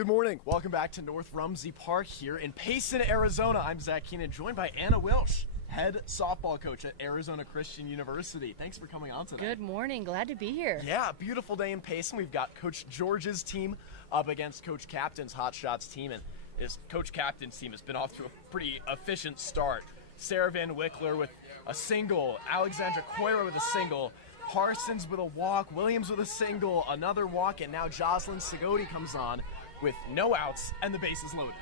Good morning. Welcome back to North Rumsey Park here in Payson, Arizona. I'm Zach Keenan, joined by Anna Wilsh, head softball coach at Arizona Christian University. Thanks for coming on today. Good morning. Glad to be here. Yeah, beautiful day in Payson. We've got Coach George's team up against Coach Captain's Hot Shots team, and this Coach Captain's team has been off to a pretty efficient start. Sarah Van Wickler with a single, Alexandra Coira with a single, Parsons with a walk, Williams with a single, another walk, and now Jocelyn Segodi comes on with no outs and the bases loaded.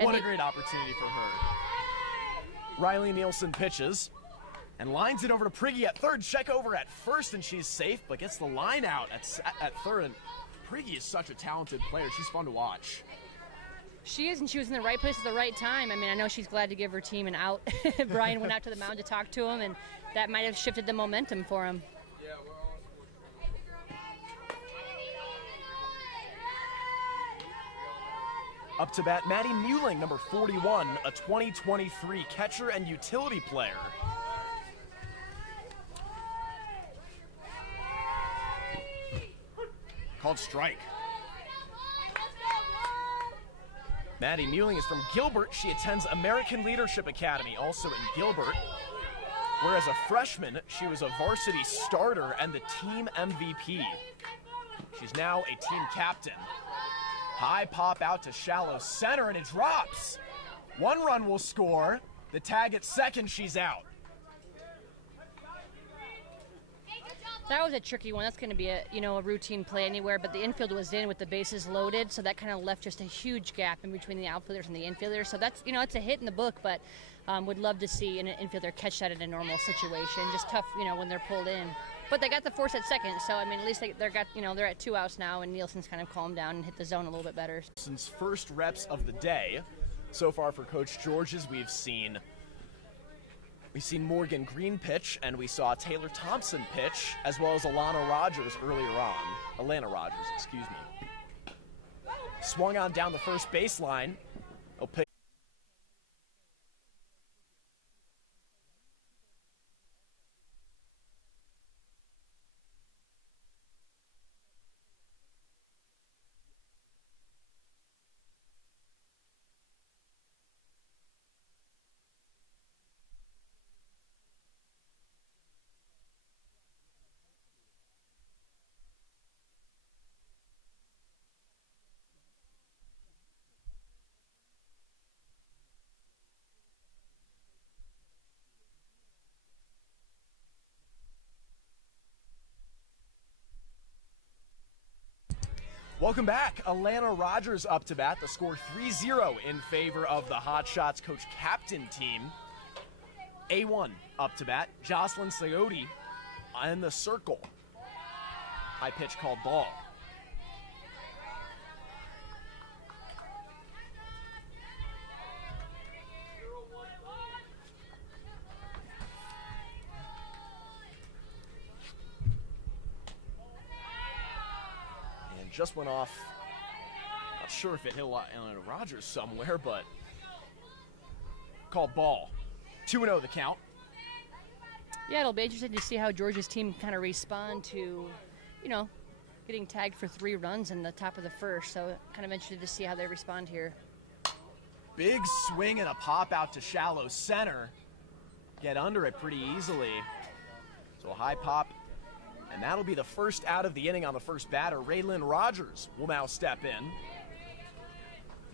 What a great opportunity for her. Riley Nielsen pitches and lines it over to Prigge at third. Check over at first, and she's safe, but gets the line out at third. And Prigge is such a talented player. She's fun to watch. She is, and she was in the right place at the right time. I mean, I know she's glad to give her team an out. Brian went out to the mound to talk to him, and that might have shifted the momentum for him. Up to bat, Maddie Muehling, number 41, a 2023 catcher and utility player. Called strike. Maddie Muehling is from Gilbert. She attends American Leadership Academy, also in Gilbert. Where as a freshman, she was a varsity starter and the team MVP. She's now a team captain. High pop out to shallow center, and it drops. One run will score. The tag at second, she's out. That was a tricky one. That's going to be a routine play anywhere, but the infield was in with the bases loaded, so that kind of left just a huge gap in between the outfielders and the infielders. So that's, it's a hit in the book, but would love to see an infielder catch that in a normal situation. Just tough, when they're pulled in. But they got the force at second, so at least they're at 2 outs now, and Nielsen's kind of calmed down and hit the zone a little bit better. Since first reps of the day, so far for Coach George's, we've seen Morgan Green pitch, and we saw Taylor Thompson pitch, as well as Alana Rogers earlier on. Alana Rogers, excuse me. Swung on down the first baseline. He'll pick. Welcome back. Alana Rogers up to bat. The score 3-0 in favor of the Hot Shots Coach Captain team. A1 up to bat. Jocelyn Segodi in the circle. High pitch called ball. Just went off. Not sure if it hit Rogers somewhere, but called ball. 2-0 the count. Yeah, it'll be interesting to see how Georgia's team kind of respond to, getting tagged for 3 runs in the top of the first. So kind of interested to see how they respond here. Big swing and a pop out to shallow center. Get under it pretty easily. So a high pop. And that'll be the first out of the inning on the first batter. Raylyn Rogers will now step in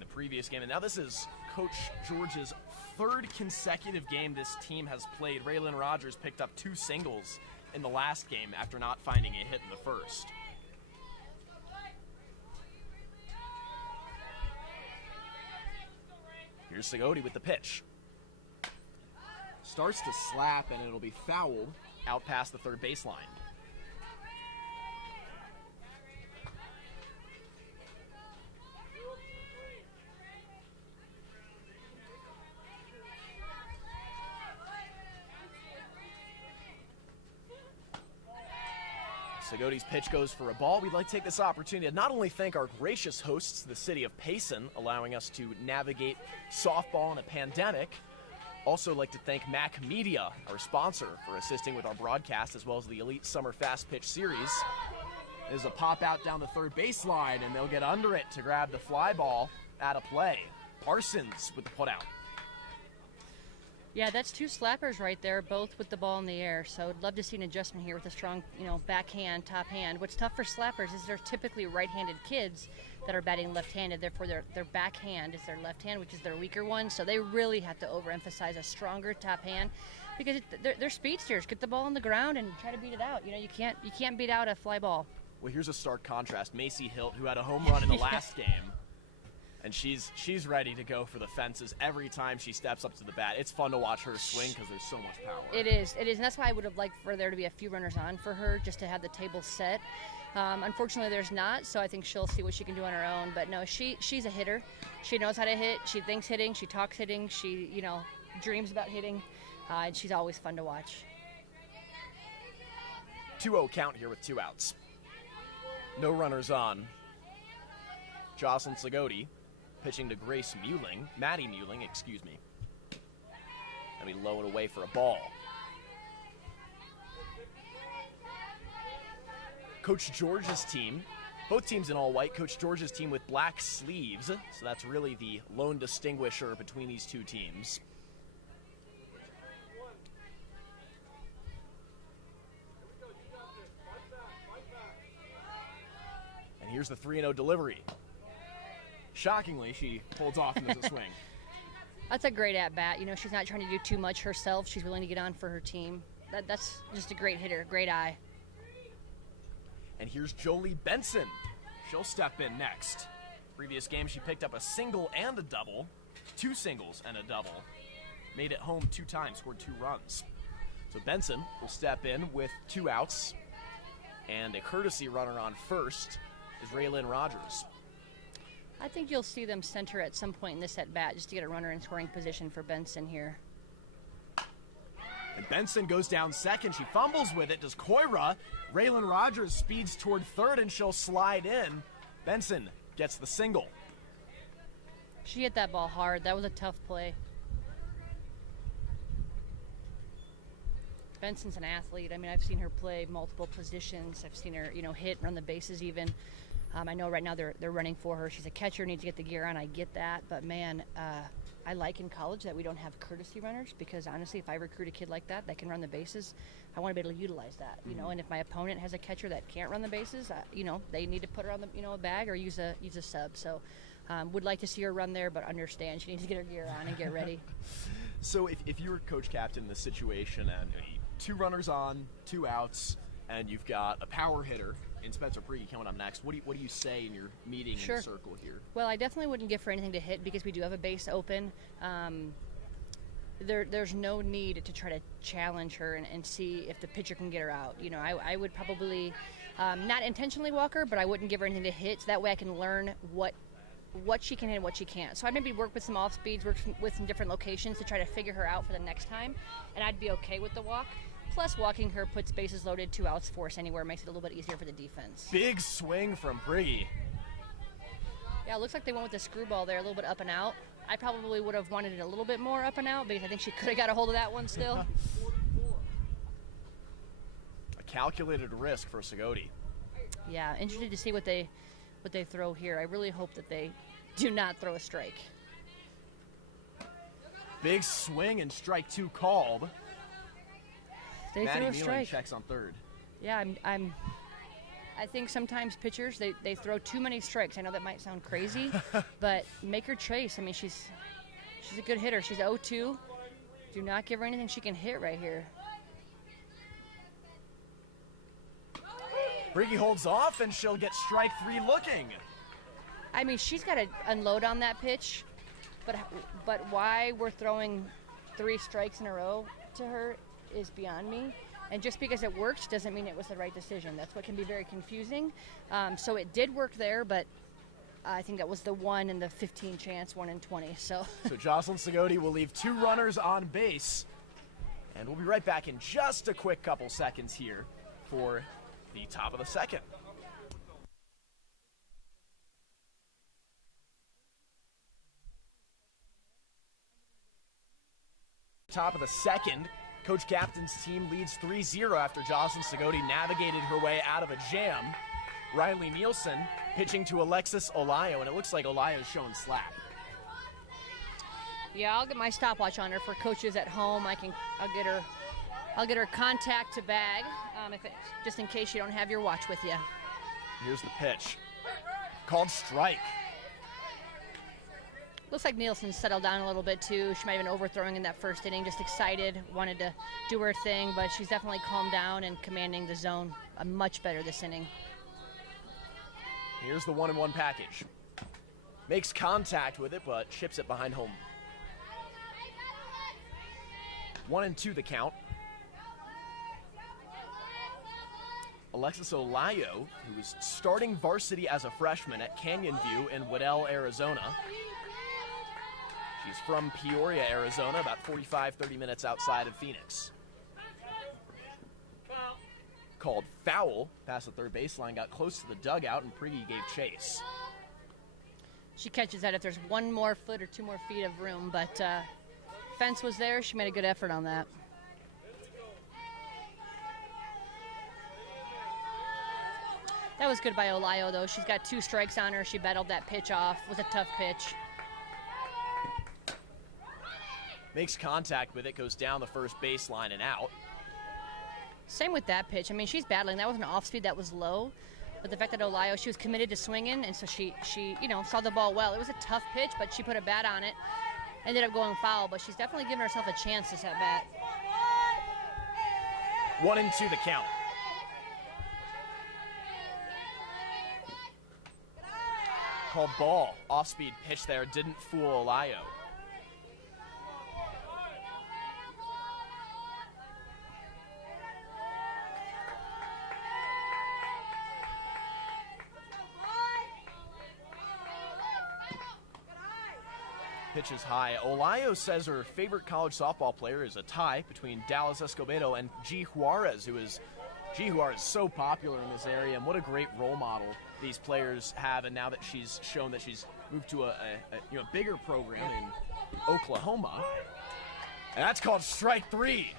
the previous game. And now this is Coach George's 3rd consecutive game this team has played. Raylyn Rogers picked up 2 singles in the last game after not finding a hit in the first. Here's Segodi with the pitch. Starts to slap, and it'll be fouled out past the third baseline. Segodi's pitch goes for a ball. We'd like to take this opportunity to not only thank our gracious hosts, the city of Payson, allowing us to navigate softball in a pandemic. Also like to thank Mac Media, our sponsor, for assisting with our broadcast, as well as the Elite Summer Fast Pitch Series. is a pop out down the third baseline, and they'll get under it to grab the fly ball out of play. Parsons with the put out. Yeah, that's two slappers right there, both with the ball in the air. So I'd love to see an adjustment here with a strong, backhand, top hand. What's tough for slappers is they're typically right-handed kids that are batting left-handed. Therefore, their backhand is their left hand, which is their weaker one. So they really have to overemphasize a stronger top hand because they're speedsters. Get the ball on the ground and try to beat it out. You can't beat out a fly ball. Well, here's a stark contrast. Macy Hilt, who had a home run in the last game. And she's ready to go for the fences every time she steps up to the bat. It's fun to watch her swing because there's so much power. It is, and that's why I would have liked for there to be a few runners on for her just to have the table set. Unfortunately, there's not, so I think she'll see what she can do on her own. But no, she's a hitter. She knows how to hit. She thinks hitting. She talks hitting. She, dreams about hitting, and she's always fun to watch. 2-0 count here with 2 outs. No runners on. Jocelyn Segodi pitching to Maddie Muling, excuse me. And we low and away for a ball. Coach George's team, both teams in all white. Coach George's team with black sleeves, so that's really the lone distinguisher between these two teams. And here's the 3-0 delivery. Shockingly, she holds off and does a swing. That's a great at-bat. She's not trying to do too much herself. She's willing to get on for her team. That's just a great hitter, great eye. And here's Jolie Benson. She'll step in next. Previous game, she picked up a single and a double. 2 singles and a double. Made it home 2 times, scored 2 runs. So Benson will step in with 2 outs. And a courtesy runner on first is Raylyn Rogers. I think you'll see them center at some point in this at-bat just to get a runner in scoring position for Benson here. And Benson goes down second. She fumbles with it. Does Koira. Raylyn Rogers speeds toward third, and she'll slide in. Benson gets the single. She hit that ball hard. That was a tough play. Benson's an athlete. I've seen her play multiple positions. I've seen her, hit, run the bases even. I know right now they're running for her. She's a catcher, needs to get the gear on. I get that. But, man, I like in college that we don't have courtesy runners because, honestly, if I recruit a kid like that can run the bases, I want to be able to utilize that. And if my opponent has a catcher that can't run the bases, they need to put her on the, a bag or use a sub. So would like to see her run there, but understand she needs to get her gear on and get ready. So if you were coach captain in this situation and 2 runners on, 2 outs, and you've got a power hitter in Spencer Prigge coming up next, what do you say in your meeting in the circle here? Well, I definitely wouldn't give her anything to hit because we do have a base open. There's no need to try to challenge her and see if the pitcher can get her out. I would probably not intentionally walk her, but I wouldn't give her anything to hit. So that way I can learn what she can hit and what she can't. So I'd maybe work with some off speeds, work with some different locations to try to figure her out for the next time, and I'd be okay with the walk. Plus, walking her puts bases loaded, 2 outs, force anywhere, makes it a little bit easier for the defense. Big swing from Prigge. Yeah, it looks like they went with the screwball there, a little bit up and out. I probably would have wanted it a little bit more up and out because I think she could have got a hold of that one still. A calculated risk for Segodi. Yeah, interested to see what they throw here. I really hope that they do not throw a strike. Big swing and strike 2 called. They threw a strike. Checks on third. Yeah, I think sometimes pitchers they throw too many strikes. I know that might sound crazy, but make her chase. She's a good hitter. She's 0-2. Do not give her anything she can hit right here. Prigge holds off, and she'll get strike 3 looking. She's got to unload on that pitch, but why we're throwing 3 strikes in a row to her is beyond me. And just because it worked doesn't mean it was the right decision. That's what can be very confusing. So it did work there, but I think that was the 1 in the 15 chance, 1 in 20. So Jocelyn Segodi will leave 2 runners on base. And we'll be right back in just a quick couple seconds here for the top of the second. Top of the second. Coach Captain's team leads 3-0 after Jocelyn Segodi navigated her way out of a jam. Riley Nielsen pitching to Alexis Olayo, and it looks like Olayo's showing slack. Yeah, I'll get my stopwatch on her for coaches at home. I'll get her contact to bag, just in case you don't have your watch with you. Here's the pitch. Called strike. Looks like Nielsen settled down a little bit too. She might have been overthrowing in that first inning, just excited, wanted to do her thing, but she's definitely calmed down and commanding the zone much better this inning. Here's the 1-1 package. Makes contact with it, but chips it behind home. 1-2 the count. Alexis Olayo, who is starting varsity as a freshman at Canyon View in Waddell, Arizona. She's from Peoria, Arizona, about 30 minutes outside of Phoenix. Called foul, past the third baseline, got close to the dugout, and Prigge gave chase. She catches that if there's 1 more foot or 2 more feet of room, but fence was there. She made a good effort on that. That was good by Olayo, though. She's got 2 strikes on her. She battled that pitch off. It was a tough pitch. Makes contact with it, goes down the first baseline and out. Same with that pitch. I mean, she's battling. That was an off speed that was low, but the fact that Olayo, she was committed to swinging, and so she saw the ball well. It was a tough pitch, but she put a bat on it. Ended up going foul, but she's definitely given herself a chance this at bat. 1-2 the count. Called ball. Off-speed pitch there. Didn't fool Olayo. Pitch is high. Olayo says her favorite college softball player is a tie between Dallas Escobedo and G. Juarez, G. Juarez is so popular in this area, and what a great role model these players have. And now that she's shown that she's moved to a bigger program in Oklahoma, and that's called strike 3.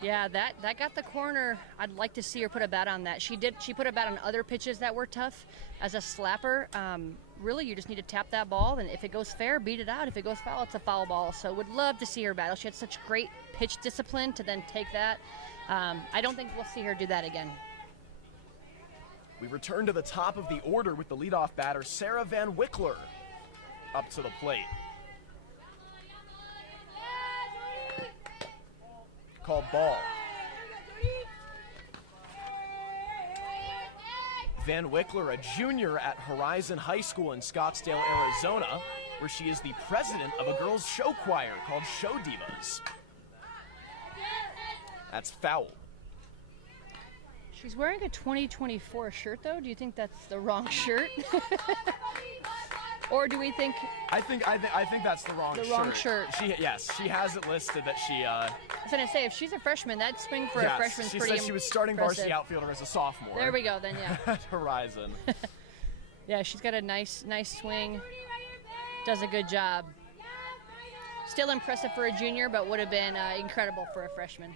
Yeah, that got the corner. I'd like to see her put a bat on that. She did. She put a bat on other pitches that were tough as a slapper. Really, you just need to tap that ball, and if it goes fair, beat it out. If it goes foul, it's a foul ball. So would love to see her battle. She had such great pitch discipline to then take that. I don't think we'll see her do that again. We return to the top of the order with the leadoff batter, Sarah Van Wickler, up to the plate. Called ball. Van Wickler, a junior at Horizon High School in Scottsdale, Arizona, where she is the president of a girls' show choir called Show Divas. That's foul. She's wearing a 2024 shirt, though. Do you think that's the wrong shirt? Or do we think... I think that's the wrong shirt. The wrong shirt. She has it listed that she... I was going to say, if she's a freshman, that swing for a freshman's pretty impressive. She said she was starting varsity outfielder as a sophomore. There we go, then, yeah. At Horizon. Yeah, she's got a nice swing. Does a good job. Still impressive for a junior, but would have been incredible for a freshman.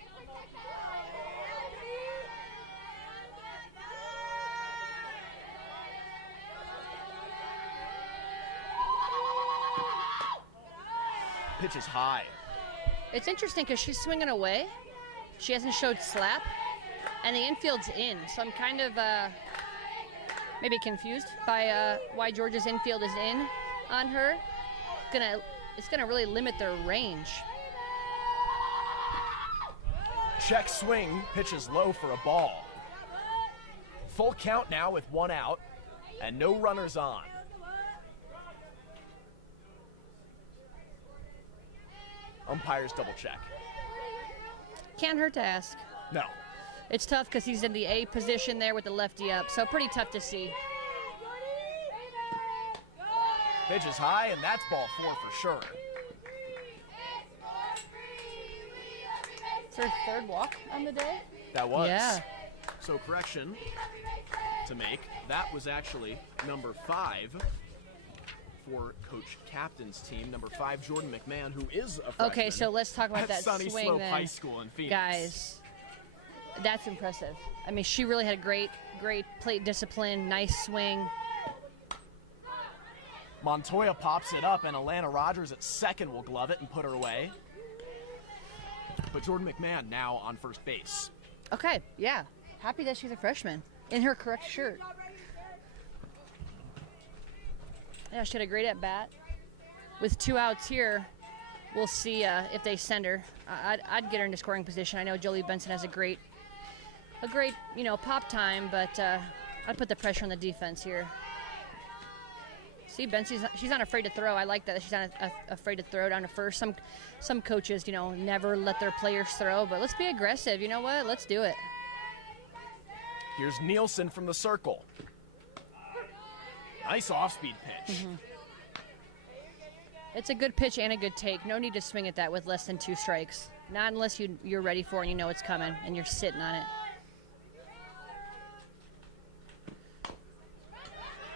Pitch is high. It's interesting because she's swinging away. She hasn't showed slap, and the infield's in. So I'm kind of maybe confused by why Georgia's infield is in on her. It's gonna really limit their range. Check swing, pitch is low for a ball. Full count now with 1 out and no runners on. Umpires double check. Can't hurt to ask. No. It's tough because he's in the A position there with the lefty up, so pretty tough to see. Pitch is high, and that's ball 4 for sure. It's her third walk on the day? That was. Yeah. So correction to make. That was actually number 5 for Coach Captain's team. Number 5, Jordan McMahon, who is a freshman. Okay, so let's talk about that Sunny swing Slope then. High School in Phoenix. Guys, That's impressive. I mean, she really had a great plate discipline, nice swing. Montoya pops it up, and Alana Rogers at second will glove it and put her away. But Jordan McMahon now on first base. Okay, yeah. Happy that she's a freshman in her correct shirt. Yeah, she had a great at-bat. With 2 outs here, we'll see if they send her. I'd get her into scoring position. I know Jolie Benson has a great pop time, but I'd put the pressure on the defense here. See, Benson, she's not afraid to throw. I like that she's not afraid to throw down to first. Some coaches, never let their players throw, but let's be aggressive. You know what? Let's do it. Here's Nielsen from the circle. Nice off-speed pitch. Mm-hmm. It's a good pitch and a good take. No need to swing at that with less than 2 strikes. Not unless you're ready for it and you know it's coming and you're sitting on it.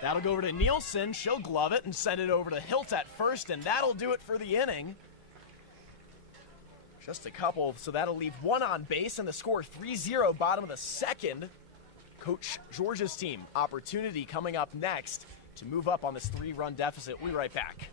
That'll go over to Nielsen. She'll glove it and send it over to Hilt at first, and that'll do it for the inning. Just a couple, so that'll leave 1 on base, and the score 3-0, bottom of the second. Coach George's team, opportunity coming up next to move up on this 3-run deficit. We'll be right back.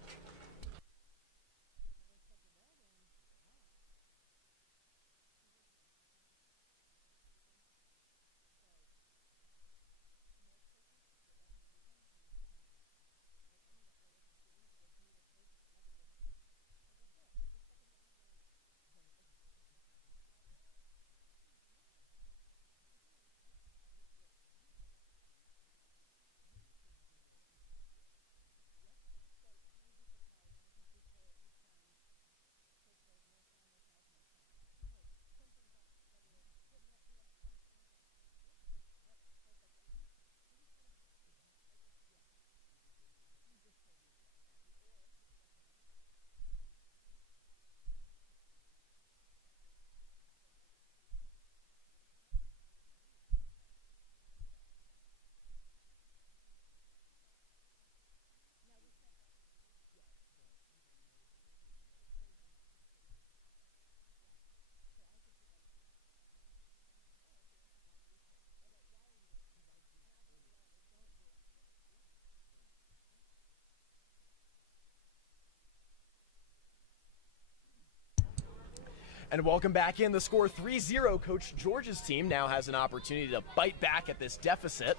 And welcome back in. The score 3-0. Coach George's team now has an opportunity to bite back at this deficit.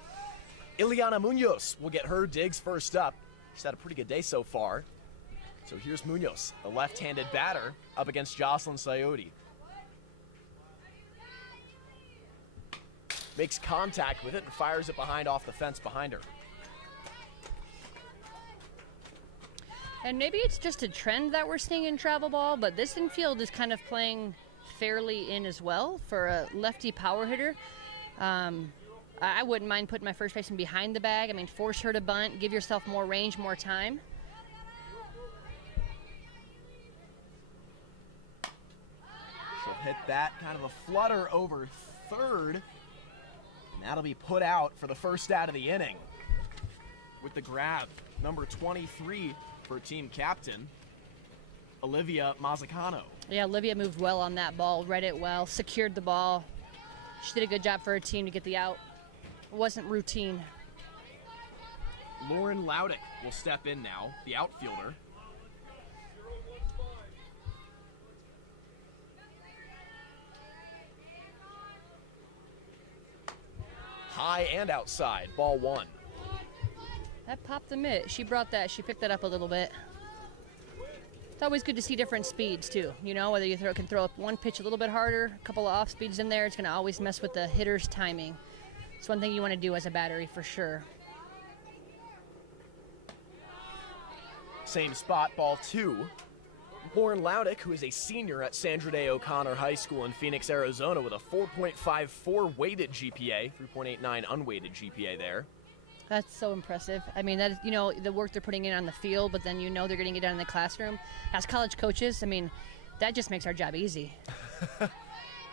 Ileana Munoz will get her digs first up. She's had a pretty good day so far. So here's Munoz, the left-handed batter, up against Jocelyn Sayodi. Makes contact with it and fires it behind off the fence behind her. And maybe it's just a trend that we're seeing in travel ball, but this infield is kind of playing fairly in as well for a lefty power hitter. I wouldn't mind putting my first baseman behind the bag. I mean, force her to bunt, give yourself more range, more time. She'll hit that, kind of a flutter over third. And that'll be put out for the first out of the inning. With the grab, number 23 for team captain, Olivia Mazzacano. Yeah, Olivia moved well on that ball, read it well, secured the ball. She did a good job for her team to get the out. It wasn't routine. Lauren Laudick will step in now, the outfielder. High and outside, ball 1. That popped the mitt. She picked that up a little bit. It's always good to see different speeds too. You know, whether you can throw up one pitch a little bit harder, a couple of off speeds in there, it's gonna always mess with the hitter's timing. It's one thing you want to do as a battery for sure. Same spot, ball 2. Lauren Laudick, who is a senior at Sandra Day O'Connor High School in Phoenix, Arizona, with a 4.54 weighted GPA, 3.89 unweighted GPA there. That's so impressive. I mean, that is, you know, the work they're putting in on the field, but then you know they're getting it done in the classroom. As college coaches, I mean, that just makes our job easy.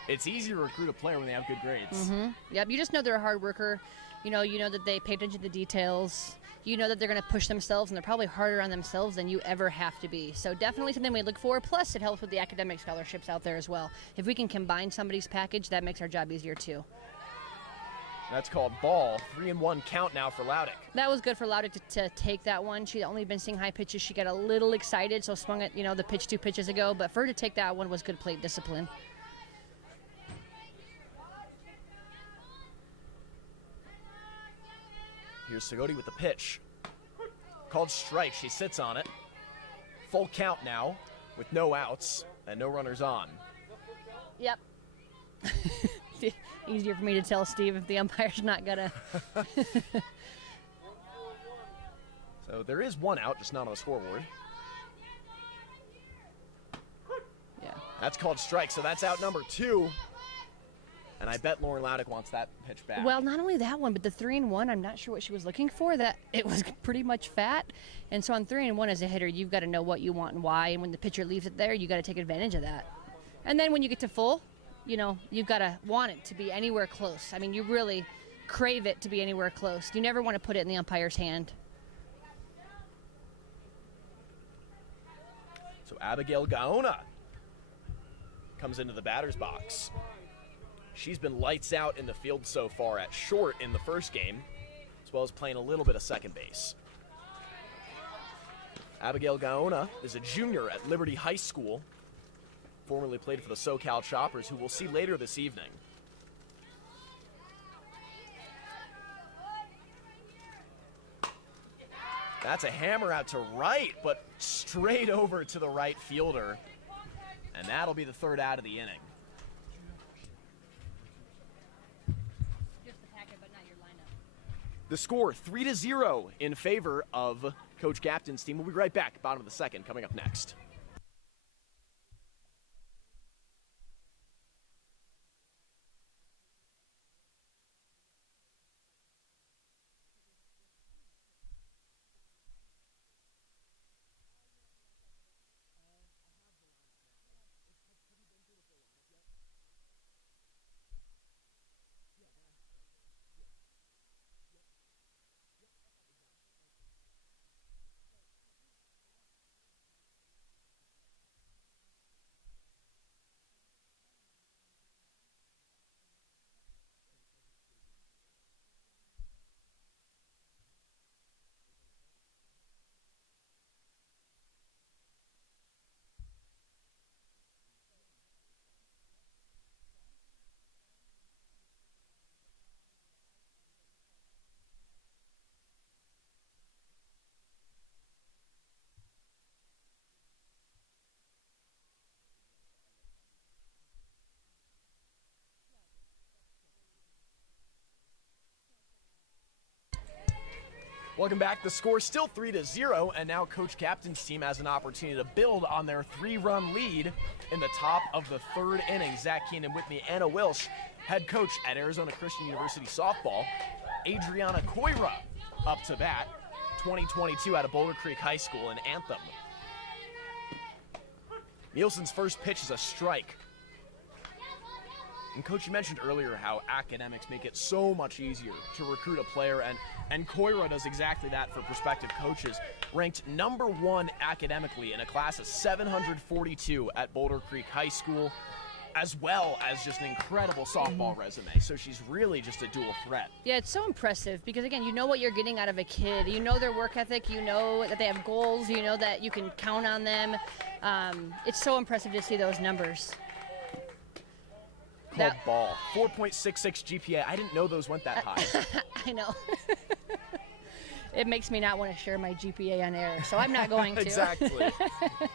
It's easy to recruit a player when they have good grades. Mm-hmm. Yep, you just know they're a hard worker. You know that they pay attention to details. You know that they're going to push themselves, and they're probably harder on themselves than you ever have to be. So definitely something we look for. Plus, it helps with the academic scholarships out there as well. If we can combine somebody's package, that makes our job easier too. That's called ball. 3-1 count now for Laudick. That was good for Laudick to take that one. She'd only been seeing high pitches. She got a little excited, so swung it, the pitch 2 pitches ago. But for her to take that one was good plate discipline. Here's Segodi with the pitch. Called strike. She sits on it. Full count now with no outs and no runners on. Yep. Easier for me to tell Steve if the umpire's not gonna. So there is 1 out, just not on the scoreboard. Yeah. That's called strike, so that's out number 2. And I bet Lauren Laudick wants that pitch back. Well, not only that one, but the 3-1, I'm not sure what she was looking for. That it was pretty much fat. And so on 3-1 as a hitter, you've got to know what you want and why. And when the pitcher leaves it there, you got to take advantage of that. And then when you get to full, you've got to want it to be anywhere close. I mean, you really crave it to be anywhere close. You never want to put it in the umpire's hand. So Abigail Gaona comes into the batter's box. She's been lights out in the field so far at short in the first game, as well as playing a little bit of second base. Abigail Gaona is a junior at Liberty High School, formerly played for the SoCal Choppers, who we'll see later this evening. That's a hammer out to right, but straight over to the right fielder. And that'll be the 3rd out of the inning. The score, 3-0 in favor of Coach Captain's team. We'll be right back, bottom of the second, coming up next. Welcome back. The score still 3-0, and now Coach Captain's team has an opportunity to build on their 3-run lead in the top of the 3rd inning. Zach Keenan with me, Anna Wilsh, head coach at Arizona Christian University softball. Adriana Coira up to bat, 2022 out of Boulder Creek High School in Anthem. Nielsen's first pitch is a strike. And Coach, you mentioned earlier how academics make it so much easier to recruit a player, and Coira does exactly that for prospective coaches. Ranked number 1 academically in a class of 742 at Boulder Creek High School, as well as just an incredible softball resume. So she's really just a dual threat. Yeah, it's so impressive because, again, you know what you're getting out of a kid. You know their work ethic. You know that they have goals. You know that you can count on them. It's so impressive to see those numbers. Called ball. 4.66 GPA. I didn't know those went that high. I know. It makes me not want to share my GPA on air, so I'm not going to. Exactly.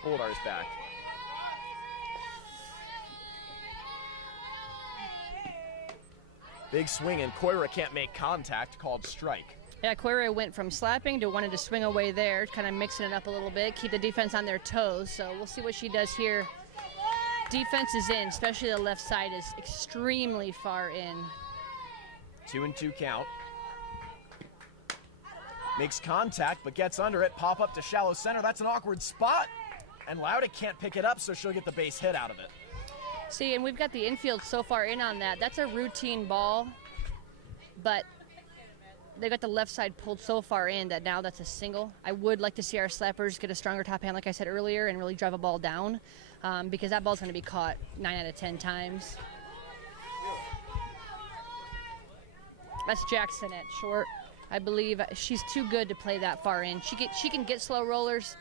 Hold ours back. Big swing, and Coira can't make contact, called strike. Yeah, Coira went from slapping to wanting to swing away there, kind of mixing it up a little bit, keep the defense on their toes. So we'll see what she does here. Defense is in, especially the left side is extremely far in. 2-2 count. Makes contact, but gets under it. Pop up to shallow center. That's an awkward spot. And Laudick can't pick it up, so she'll get the base hit out of it. See, and we've got the infield so far in on that. That's a routine ball, but they got the left side pulled so far in that now that's a single. I would like to see our slappers get a stronger top hand, like I said earlier, and really drive a ball down, because that ball's going to be caught 9 out of 10 times. That's Jackson at short. I believe she's too good to play that far in. She can get slow rollers.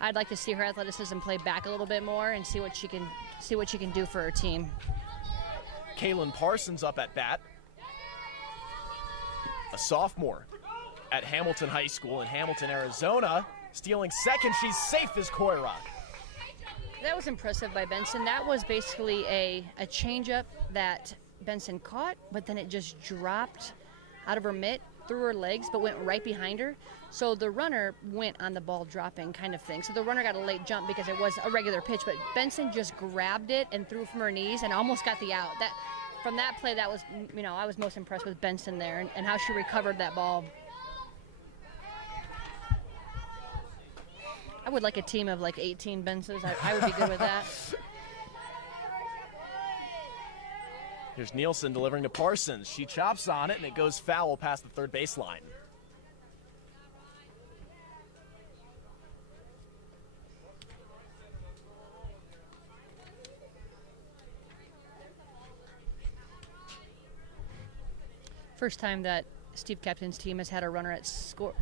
I'd like to see her athleticism play back a little bit more and see what she can do for her team. Kaylin Parsons up at bat. A sophomore at Hamilton High School in Hamilton, Arizona. Stealing second, she's safe as Koira. That was impressive by Benson. That was basically a changeup that Benson caught, but then it just dropped out of her mitt, through her legs, but went right behind her. So the runner went on the ball dropping kind of thing. So the runner got a late jump because it was a regular pitch, but Benson just grabbed it and threw from her knees and almost got the out. From that play, that was, I was most impressed with Benson there and how she recovered that ball. I would like a team of like 18 Bensons. I would be good with that. Here's Nielsen delivering to Parsons. She chops on it, and it goes foul past the third baseline. First time that Steve Captain's team has had a runner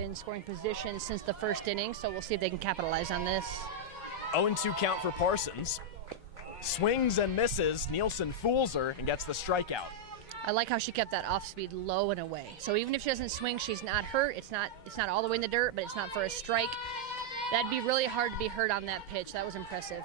in scoring position since the first inning, so we'll see if they can capitalize on this. 0-2 count for Parsons. Swings and misses. Nielsen fools her and gets the strikeout. I like how she kept that off speed low and away. So even if she doesn't swing, she's not hurt. It's not all the way in the dirt, but it's not for a strike. That'd be really hard to be hurt on that pitch. That was impressive.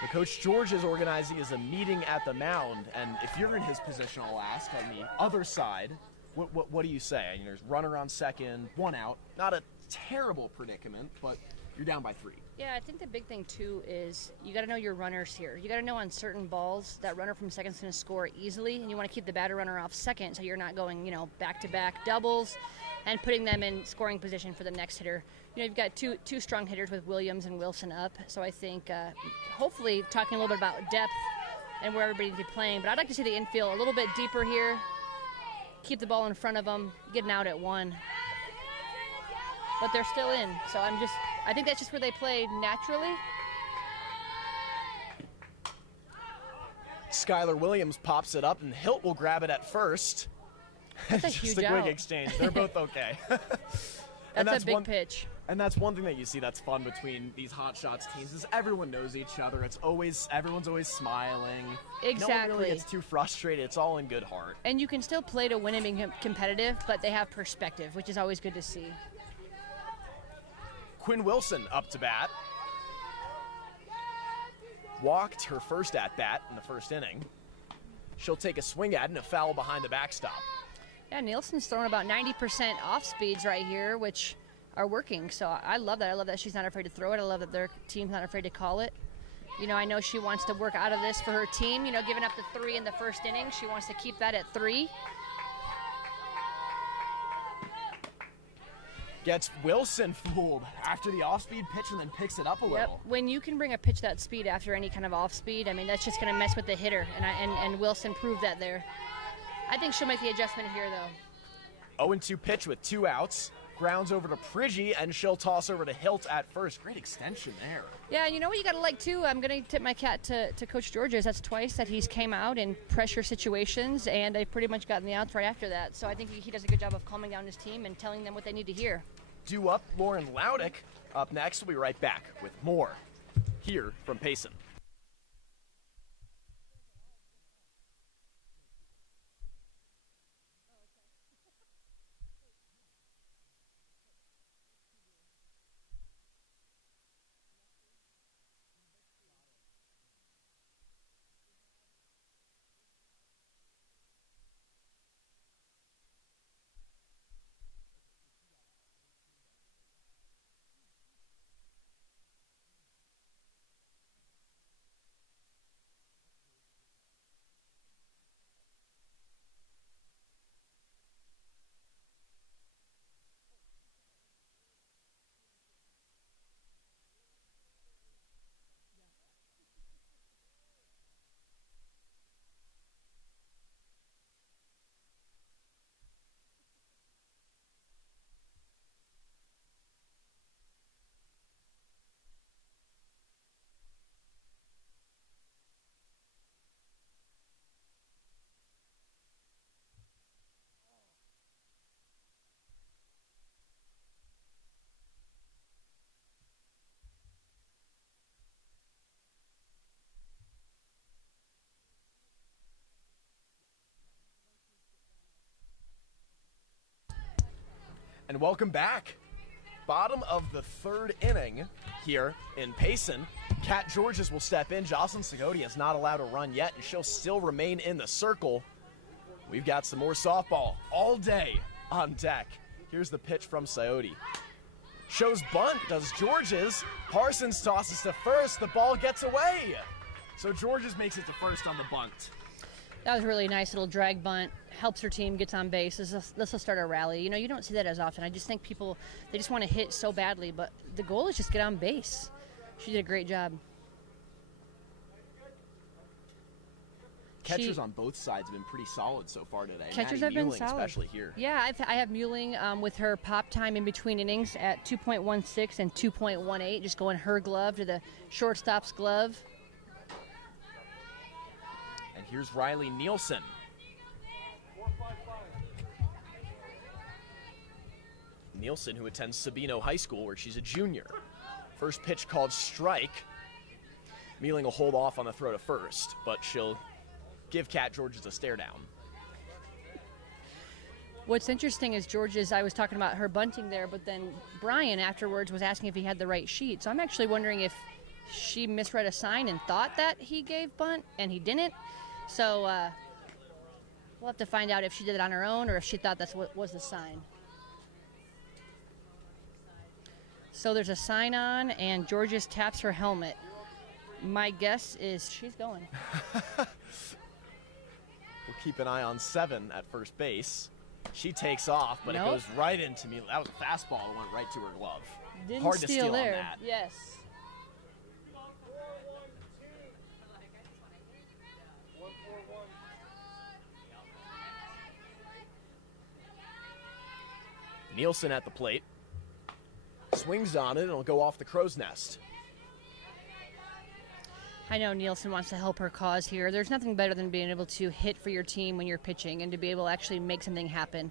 So Coach George is organizing as a meeting at the mound, and if you're in his position, I'll ask, on the other side, what do you say? I mean, there's runner on second, 1 out. Not a terrible predicament, but you're down by 3. Yeah, I think the big thing, too, is you got to know your runners here. You got to know on certain balls that runner from second's going to score easily, and you want to keep the batter runner off second so you're not going, back-to-back doubles and putting them in scoring position for the next hitter. You've got two strong hitters with Williams and Wilson up, so I think hopefully talking a little bit about depth and where everybody's be playing. But I'd like to see the infield a little bit deeper here, keep the ball in front of them, get an out at 1. But they're still in, so I think that's just where they play naturally. Skylar Williams pops it up, and Hilt will grab it at first. That's a just huge a quick out. exchange. They're both okay. That's a big pitch. And that's one thing that you see that's fun between these Hot Shots teams is everyone knows each other. Everyone's always smiling. Exactly. No one really gets too frustrated. It's all in good heart. And you can still play to win and be competitive, but they have perspective, which is always good to see. Quinn Wilson up to bat. Walked her first at bat in the first inning. She'll take a swing at it and a foul behind the backstop. Yeah, Nielsen's throwing about 90% off speeds right here, which are working. So I love that. I love that she's not afraid to throw it. I love that their team's not afraid to call it. I know she wants to work out of this for her team. Giving up the 3 in the first inning, she wants to keep that at 3. Gets Wilson fooled after the off-speed pitch and then picks it up a little. When you can bring a pitch that speed after any kind of off-speed, that's just going to mess with the hitter, and Wilson proved that there. I think she'll make the adjustment here, though. 0-2 pitch with 2 outs. Grounds over to Prigi, and she'll toss over to Hilt at first. Great extension there. Yeah, and you know what you got to like, too? I'm going to tip my hat to Coach Georges. That's twice that he's came out in pressure situations, and they've pretty much gotten the outs right after that. So I think he does a good job of calming down his team and telling them what they need to hear. Due up, Lauren Laudick. Up next, we'll be right back with more here from Payson. And welcome back. Bottom of the third inning here in Payson. Kat Georges will step in. Jocelyn Segodia is not allowed to run yet, and she'll still remain in the circle. We've got some more softball all day on deck. Here's the pitch from Sayodi. Shows bunt, does Georges. Parsons tosses to first. The ball gets away. So Georges makes it to first on the bunt. That was a really nice little drag bunt. Helps her team, gets on base. This will start a rally. You know, you don't see that as often. I just think people, they just want to hit so badly, but the goal is just get on base. She did a great job. Catchers on both sides have been pretty solid so far today. Catchers Maddie have Muehling been solid. Especially here. Yeah, I have Muehling with her pop time in between innings at 2.16 and 2.18, just going her glove to the shortstop's glove. And here's Riley Nielsen. Nielsen, who attends Sabino High School, where she's a junior. First pitch called strike. Muehling will hold off on the throw to first, but she'll give Kat Georges a stare down. What's interesting is Georges, I was talking about her bunting there, but then Brian afterwards was asking if he had the right sheet. So I'm actually wondering if she misread a sign and thought that he gave bunt, and he didn't. So we'll have to find out if she did it on her own or if she thought that's what was the sign. So there's a sign on, and Georges taps her helmet. My guess is she's going. We'll keep an eye on 7 at first base. She takes off, but Nope. it goes right into me. That was a fastball that went right to her glove. Didn't Hard to steal there. on that. Yes. Nielsen at the plate. Swings on it, and it'll go off the crow's nest. I know Nielsen wants to help her cause here. There's nothing better than being able to hit for your team when you're pitching and to be able to actually make something happen.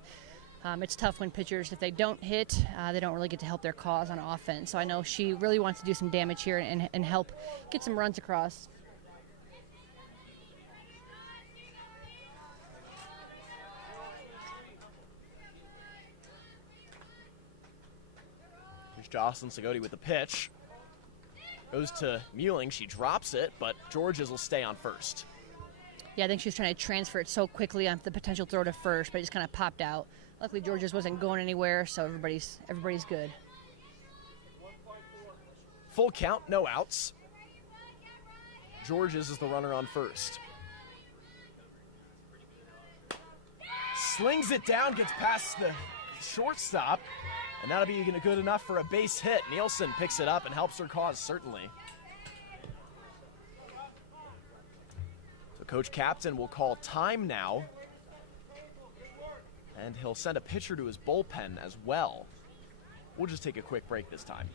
It's tough when pitchers, if they don't hit, they don't really get to help their cause on offense. So I know she really wants to do some damage here and help get some runs across. Here's Jocelyn Segodia with the pitch. Goes to Muehling. She drops it, but Georges will stay on first. Yeah, I think she was trying to transfer it so quickly on the potential throw to first, but it just kind of popped out. Luckily, Georges wasn't going anywhere, so everybody's good. Full count, no outs. Georges is the runner on first. Slings it down, gets past the shortstop, and that'll be good enough for a base hit. Nielsen picks it up and helps her cause, certainly. So Coach Captain will call time now, and he'll send a pitcher to his bullpen as well. We'll just take a quick break this time.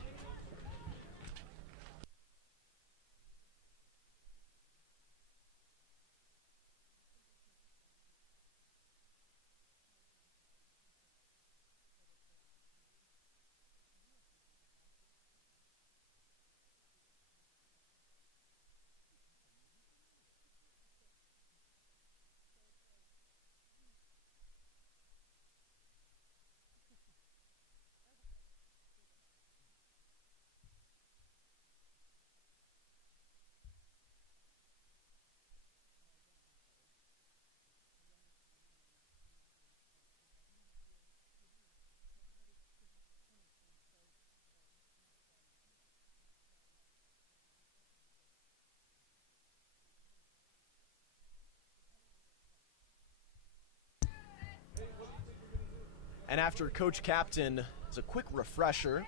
And after Coach Captain is a quick refresher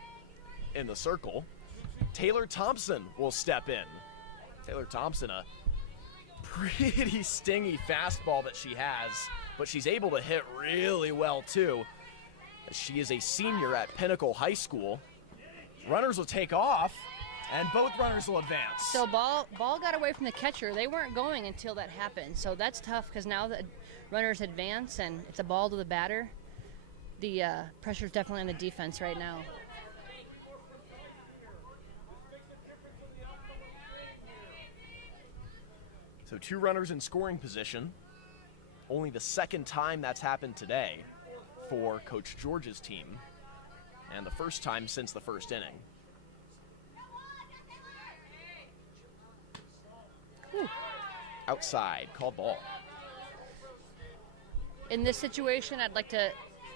in the circle, Taylor Thompson will step in. Taylor Thompson, a pretty stingy fastball that she has, but she's able to hit really well too. She is a senior at Pinnacle High School. Runners will take off, and both runners will advance. So ball got away from the catcher. They weren't going until that happened. So that's tough because now the runners advance, and it's a ball to the batter. The pressure's definitely on the defense right now. So 2 runners in scoring position. Only the second time that's happened today for Coach George's team. and the first time since the first inning. Whew. Outside, called ball. In this situation, I'd like to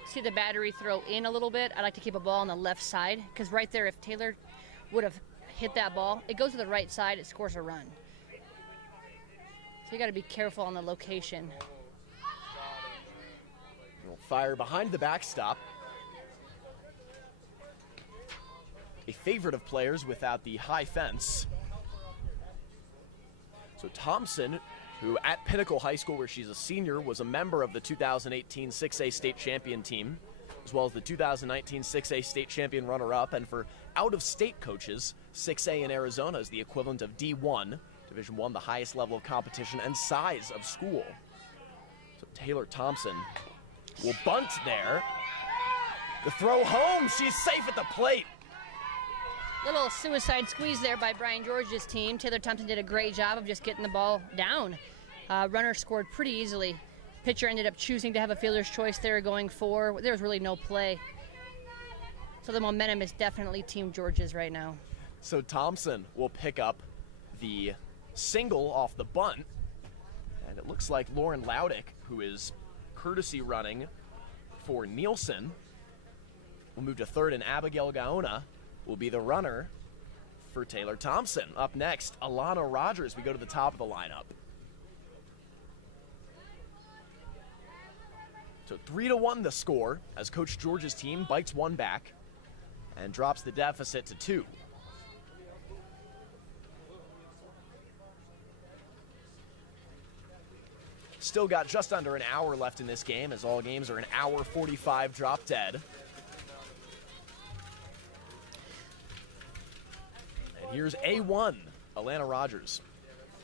see the battery throw in a little bit. I'd like to keep a ball on the left side, because right there, if Taylor would have hit that ball, it goes to the right side, it scores a run. So you got to be careful on the location. Fire behind the backstop. A favorite of players without the high fence. So Thompson, who at Pinnacle High School, where she's a senior, was a member of the 2018 6A state champion team, as well as the 2019 6A state champion runner-up. And for out-of-state coaches, 6A in Arizona is the equivalent of D1, Division I, the highest level of competition and size of school. So Taylor Thompson will bunt there. The throw home, she's safe at the plate. Little suicide squeeze there by Brian George's team. Taylor Thompson did a great job of just getting the ball down. Runner scored pretty easily. Pitcher ended up choosing to have a fielder's choice there going for. There was really no play. So the momentum is definitely Team George's right now. So Thompson will pick up the single off the bunt. And it looks like Lauren Laudick, who is courtesy running for Nielsen, will move to third, and Abigail Gaona will be the runner for Taylor Thompson. Up next, Alana Rogers. We go to the top of the lineup. So 3-1 the score as Coach George's team bites one back and drops the deficit to 2. Still got just under an hour left in this game, as all games are an hour 45 drop dead. And here's A1, Alana Rogers,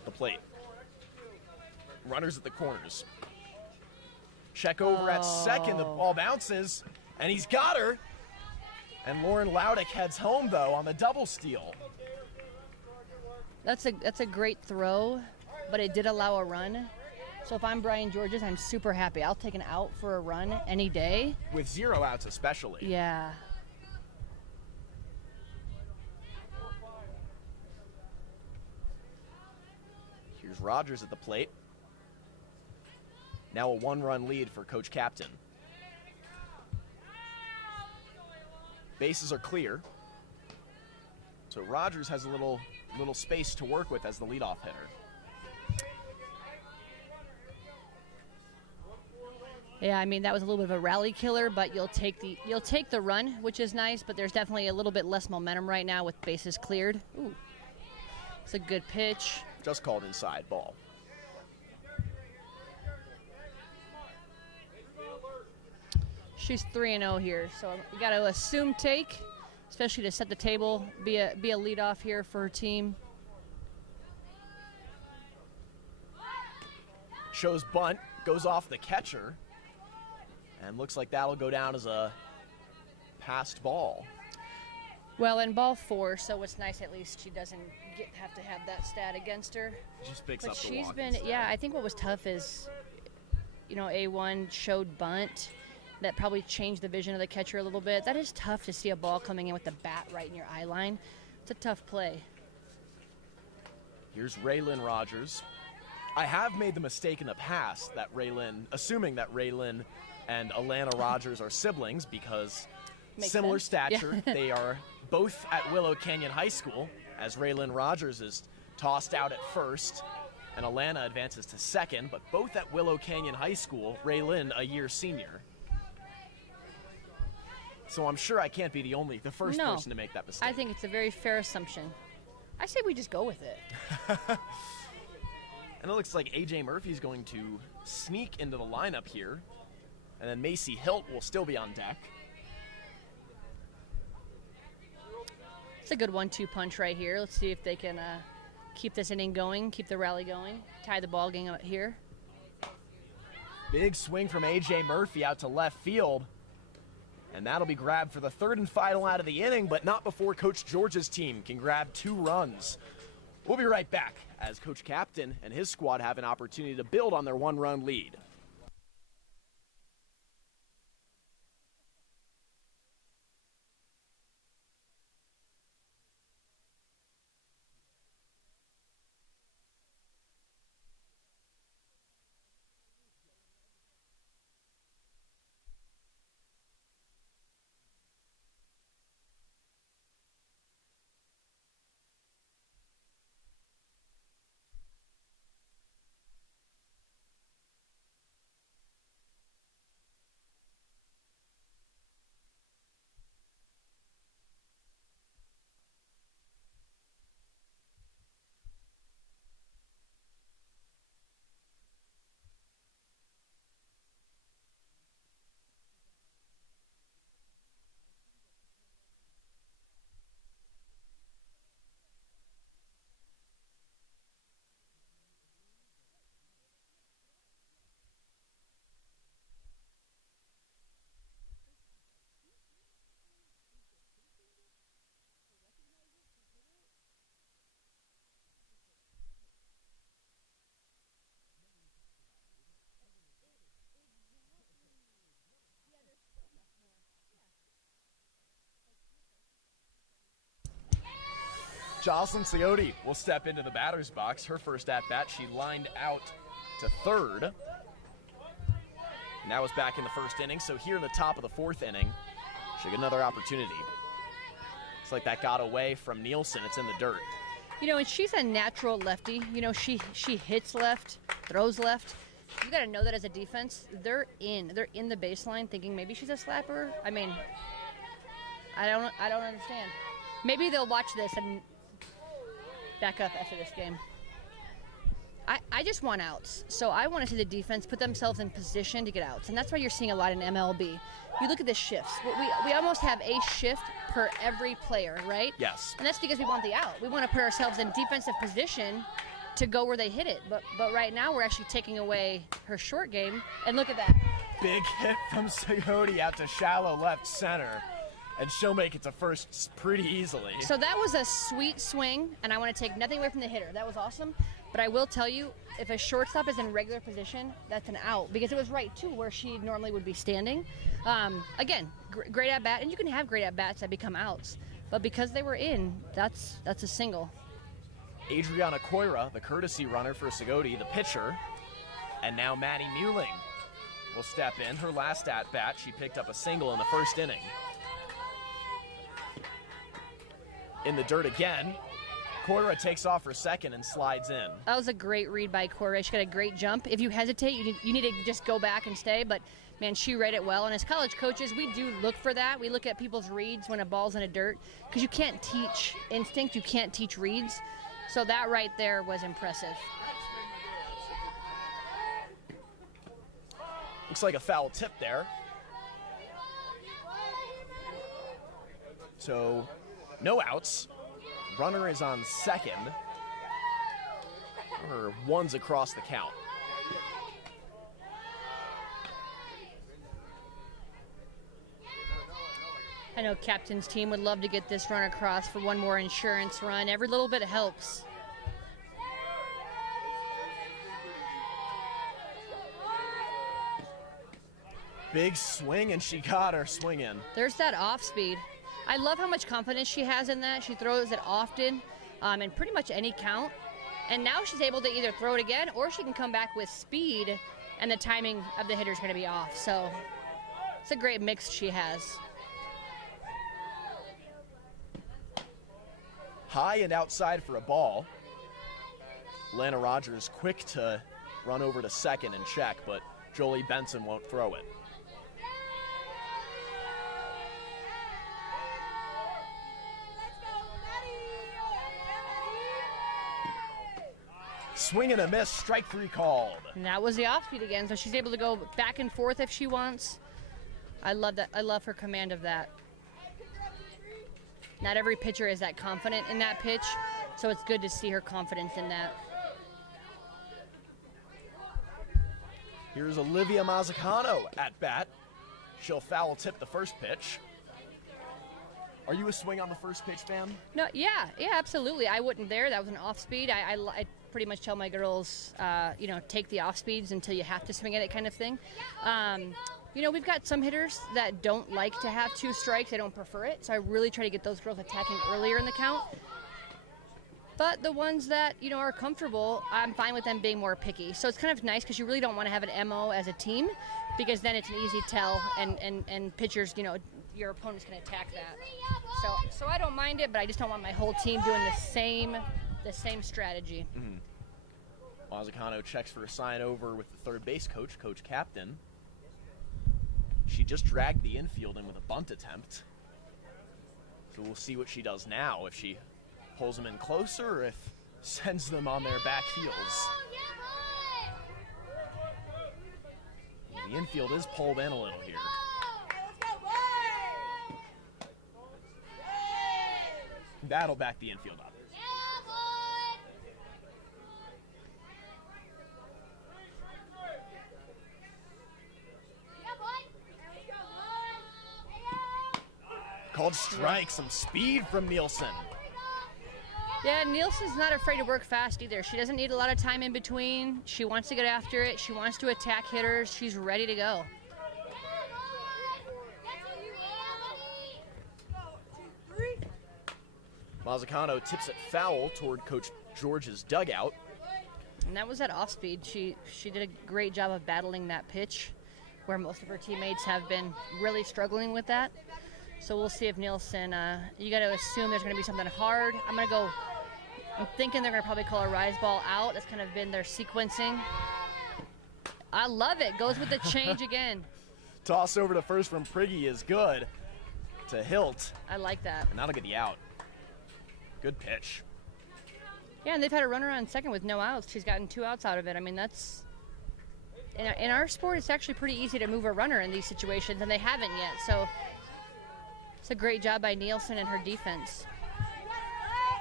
the plate. Runners at the corners. Check over at second, the ball bounces, and he's got her. And Lauren Laudick heads home, though, on the double steal. That's a great throw, but it did allow a run. So if I'm Brian George's, I'm super happy. I'll take an out for a run any day. With 0 outs especially. Yeah. Here's Rogers at the plate. Now a 1-run lead for Coach Captain. Bases are clear. So Rogers has a little space to work with as the leadoff hitter. Yeah, I mean, that was a little bit of a rally killer, but you'll take the run, which is nice, but there's definitely a little bit less momentum right now with bases cleared. Ooh. It's a good pitch. Just called inside, ball. She's 3-0 here, so you got to assume take, especially to set the table, be a leadoff here for her team. Shows bunt, goes off the catcher, and looks like that'll go down as a passed ball. Well, in ball 4, so it's nice at least she doesn't have to have that stat against her. Just picks but up the she's walk been, instead. yeah, I think what was tough is, A1 showed bunt. That probably changed the vision of the catcher a little bit. That is tough to see a ball coming in with the bat right in your eye line. It's a tough play. Here's Raylyn Rogers. I have made the mistake in the past that assuming that Raylyn and Alana Rogers are siblings because Makes similar sense. stature. Yeah. They are both at Willow Canyon High School, as Raylyn Rogers is tossed out at first and Alana advances to second, but both at Willow Canyon High School, Raylyn a year senior. So I'm sure I can't be the first person to make that mistake. I think it's a very fair assumption. I say we just go with it. And it looks like A.J. Murphy's going to sneak into the lineup here. And then Macy Hilt will still be on deck. It's a good 1-2 punch right here. Let's see if they can keep this inning going, keep the rally going, tie the ball game out here. Big swing from A.J. Murphy out to left field. And that'll be grabbed for the third and final out of the inning, but not before Coach George's team can grab 2 runs. We'll be right back as Coach Captain and his squad have an opportunity to build on their 1-run lead. Jocelyn Coyote will step into the batter's box. Her first at-bat, she lined out to third. Now is back in the first inning, so here in the top of the fourth inning, she'll get another opportunity. It's like that got away from Nielsen. It's in the dirt. You know, and she's a natural lefty. You know, she hits left, throws left. You got to know that as a defense. They're in the baseline thinking maybe she's a slapper. I mean, I don't understand. Maybe they'll watch this and back up after this game. I just want outs. So I want to see the defense put themselves in position to get outs. And that's why you're seeing a lot in MLB. You look at the shifts. We almost have a shift per every player, right? Yes. And that's because we want the out. We want to put ourselves in defensive position to go where they hit it. But right now we're actually taking away her short game. And look at that. Big hit from Coyote out to shallow left center. And she'll make it to first pretty easily. So that was a sweet swing, and I want to take nothing away from the hitter. That was awesome. But I will tell you, if a shortstop is in regular position, that's an out. Because it was right, too, where she normally would be standing. Again, great at-bat, and you can have great at-bats that become outs. But because they were in, that's a single. Adriana Coira, the courtesy runner for Coyote, the pitcher. And now Maddie Muehling will step in. Her last at-bat, she picked up a single in the first inning. In the dirt again. Coira takes off for second and slides in. That was a great read by Coira. She got a great jump. If you hesitate, you need to just go back and stay. But, man, she read it well. And as college coaches, we do look for that. We look at people's reads when a ball's in the dirt because you can't teach instinct. You can't teach reads. So that right there was impressive. Looks like a foul tip there. So, no outs. Runner is on second. Or one's across the count. I know captain's team would love to get this run across for one more insurance run. Every little bit helps. Big swing, and she got her swing in. There's that off speed. I love how much confidence she has in that. She throws it often in pretty much any count. And now she's able to either throw it again or she can come back with speed, and the timing of the hitter is going to be off. So it's a great mix she has. High and outside for a ball. Lana Rogers quick to run over to second and check, but Jolie Benson won't throw it. Swing and a miss, strike three called. And that was the off speed again, so she's able to go back and forth if she wants. I love that. I love her command of that. Not every pitcher is that confident in that pitch, so it's good to see her confidence in that. Here's Olivia Mazzacano at bat. She'll foul tip the first pitch. Are you a swing on the first pitch fan? No, yeah, absolutely. I wasn't there. That was an off speed. I pretty much tell my girls, take the off speeds until you have to swing at it, kind of thing. We've got some hitters that don't like to have two strikes. They don't prefer it. So I really try to get those girls attacking earlier in the count. But the ones that, are comfortable, I'm fine with them being more picky. So it's kind of nice because you really don't want to have an MO as a team because then it's an easy tell and pitchers, your opponent's going to attack that. So I don't mind it, but I just don't want my whole team doing the same strategy. Mm-hmm. Mazzacano checks for a sign over with the third base coach, Coach Captain. She just dragged the infield in with a bunt attempt. So we'll see what she does now, if she pulls them in closer or if sends them on their back heels. The infield is pulled in a little here. That'll back the infield up. Called strike, some speed from Nielsen. Yeah, Nielsen's not afraid to work fast either. She doesn't need a lot of time in between. She wants to get after it. She wants to attack hitters. She's ready to go. Mazzacano tips it foul toward Coach George's dugout. And that was at off speed. She did a great job of battling that pitch, where most of her teammates have been really struggling with that. So we'll see if Nielsen, you got to assume there's going to be something hard. I'm thinking they're going to probably call a rise ball out. That's kind of been their sequencing. I love it. Goes with the change again. Toss over to first from Prigge is good to Hilt. I like that. And that'll get the out. Good pitch. Yeah, and they've had a runner on second with no outs. She's gotten 2 outs out of it. I mean, that's in our sport, it's actually pretty easy to move a runner in these situations, and they haven't yet. So it's a great job by Nielsen and her defense.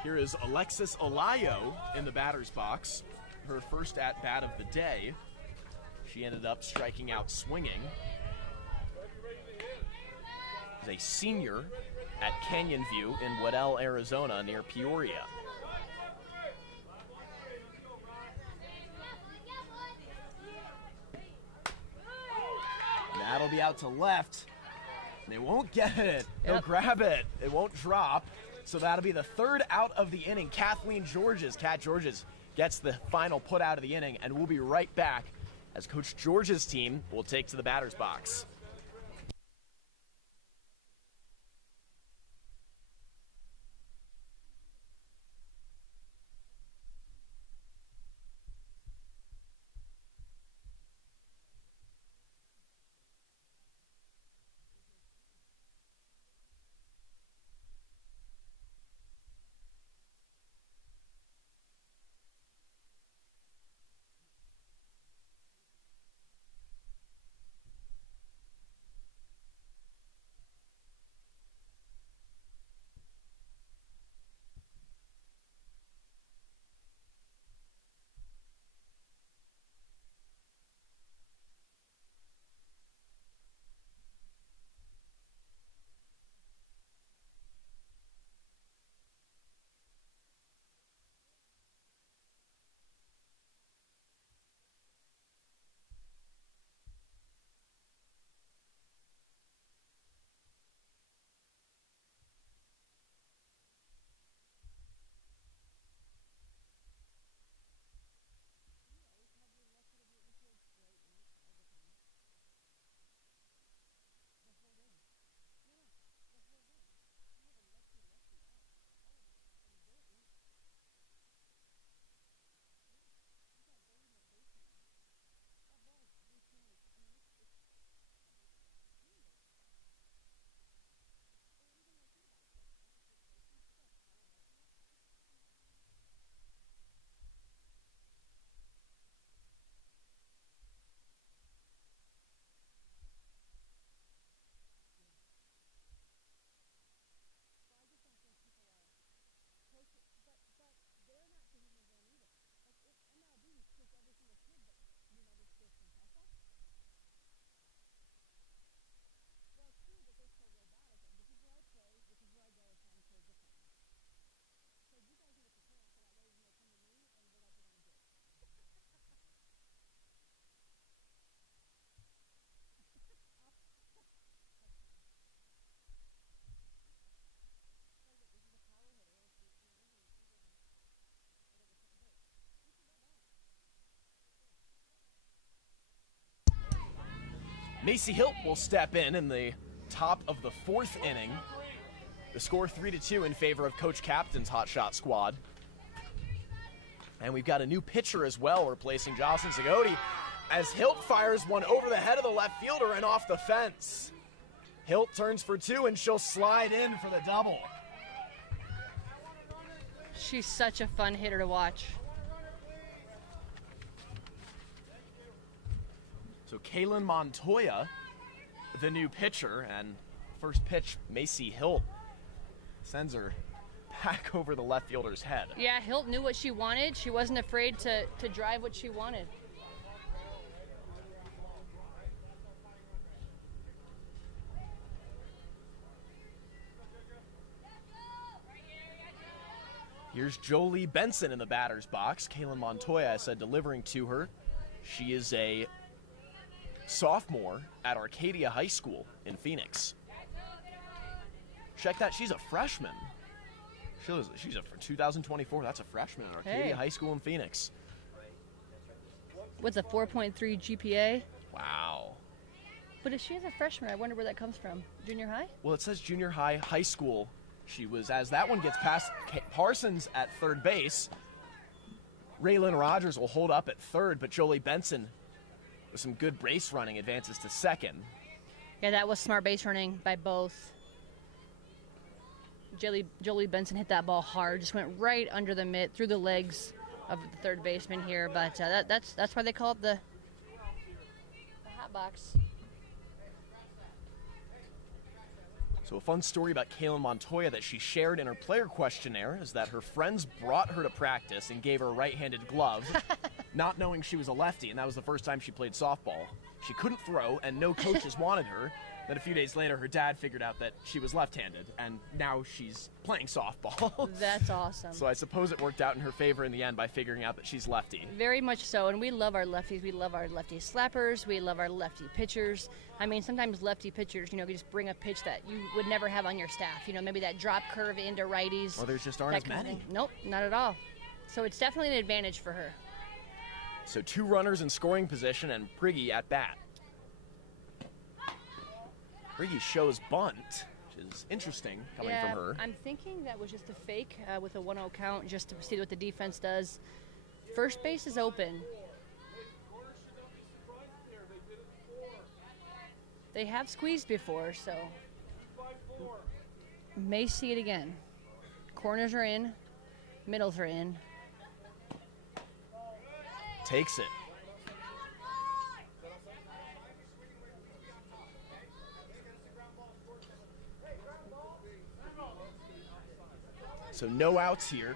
Here is Alexis Olayo in the batter's box. Her first at-bat of the day. She ended up striking out swinging. She's a senior at Canyon View in Waddell, Arizona, near Peoria. That'll be out to left. They won't get it. They'll grab it. It won't drop. So that'll be the 3rd out of the inning. Kat Georges gets the final put out of the inning, and we'll be right back as Coach George's team will take to the batter's box. Macy Hilt will step in the top of the 4th inning. The score 3-2 in favor of Coach Captain's Hot Shot squad. And we've got a new pitcher as well replacing Jocelyn Zagoti as Hilt fires one over the head of the left fielder and off the fence. Hilt turns for 2 and she'll slide in for the double. She's such a fun hitter to watch. So Kaylin Montoya, the new pitcher, and first pitch, Macy Hilt sends her back over the left fielder's head. Yeah, Hilt knew what she wanted. She wasn't afraid to drive what she wanted. Here's Jolie Benson in the batter's box. Kaylin Montoya, I said, delivering to her. She is a sophomore at Arcadia High School in Phoenix. Check that, she's a freshman. She's a for 2024. That's a freshman at Arcadia Hey. High School in Phoenix. With a 4.3 GPA. Wow. But if she is a freshman, I wonder where that comes from. Junior high? Well, it says junior high school. She was, as that one gets past Parsons at third base, Raylan Rogers will hold up at third, but Jolie Benson, with some good base running, advances to second. Yeah, that was smart base running by both. Jolie Benson hit that ball hard, just went right under the mitt, through the legs of the third baseman here. But that's why they call it the hot box. So a fun story about Kaylin Montoya that she shared in her player questionnaire is that her friends brought her to practice and gave her a right-handed glove, not knowing she was a lefty, and that was the first time she played softball. She couldn't throw, and no coaches wanted her. Then a few days later, her dad figured out that she was left-handed, and now she's playing softball. That's awesome. So I suppose it worked out in her favor in the end by figuring out that she's lefty. Very much so, and we love our lefties. We love our lefty slappers. We love our lefty pitchers. I mean, sometimes lefty pitchers, you just bring a pitch that you would never have on your staff. Maybe that drop curve into righties. Well, there just aren't as many. Nope, not at all. So it's definitely an advantage for her. So 2 runners in scoring position and Prigge at bat. Prigge shows bunt, which is interesting coming from her. I'm thinking that was just a fake with a 1-0 count, just to see what the defense does. First base is open. They have squeezed before, so may see it again. Corners are in, middles are in. Takes it. So no outs here.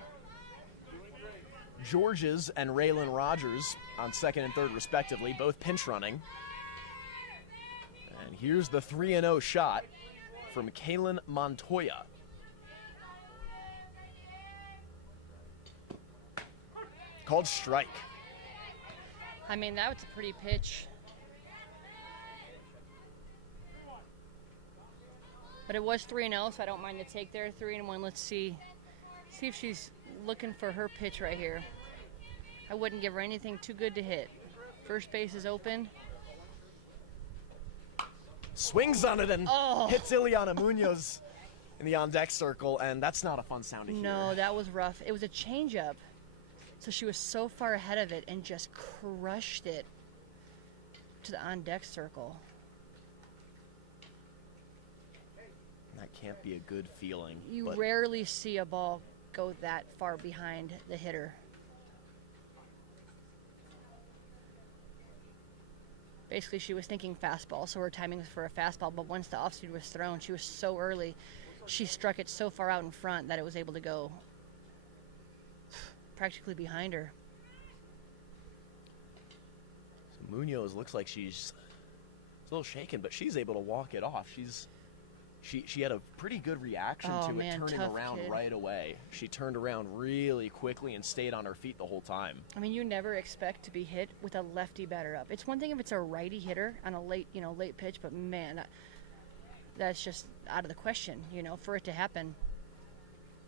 Georges and Raylan Rogers on second and third respectively, both pinch running. And here's the 3-0 shot from Kaylin Montoya. Called strike. I mean, that was a pretty pitch. But it was 3-0, so I don't mind the take there. 3-1. Let's see if she's looking for her pitch right here. I wouldn't give her anything too good to hit. First base is open. Swings on it and hits Ileana Munoz in the on-deck circle, and that's not a fun sound to hear. No, that was rough. It was a changeup. So she was so far ahead of it and just crushed it to the on-deck circle. That can't be a good feeling. You rarely see a ball go that far behind the hitter. Basically, she was thinking fastball, so her timing was for a fastball, but once the offspeed was thrown, she was so early, she struck it so far out in front that it was able to go practically behind her. So Munoz looks like she's a little shaken, but she's able to walk it off. She had a pretty good reaction to it turning around right away. She turned around really quickly and stayed on her feet the whole time. I mean, you never expect to be hit with a lefty batter up. It's one thing if it's a righty hitter on a late pitch, but man, that's just out of the question, for it to happen.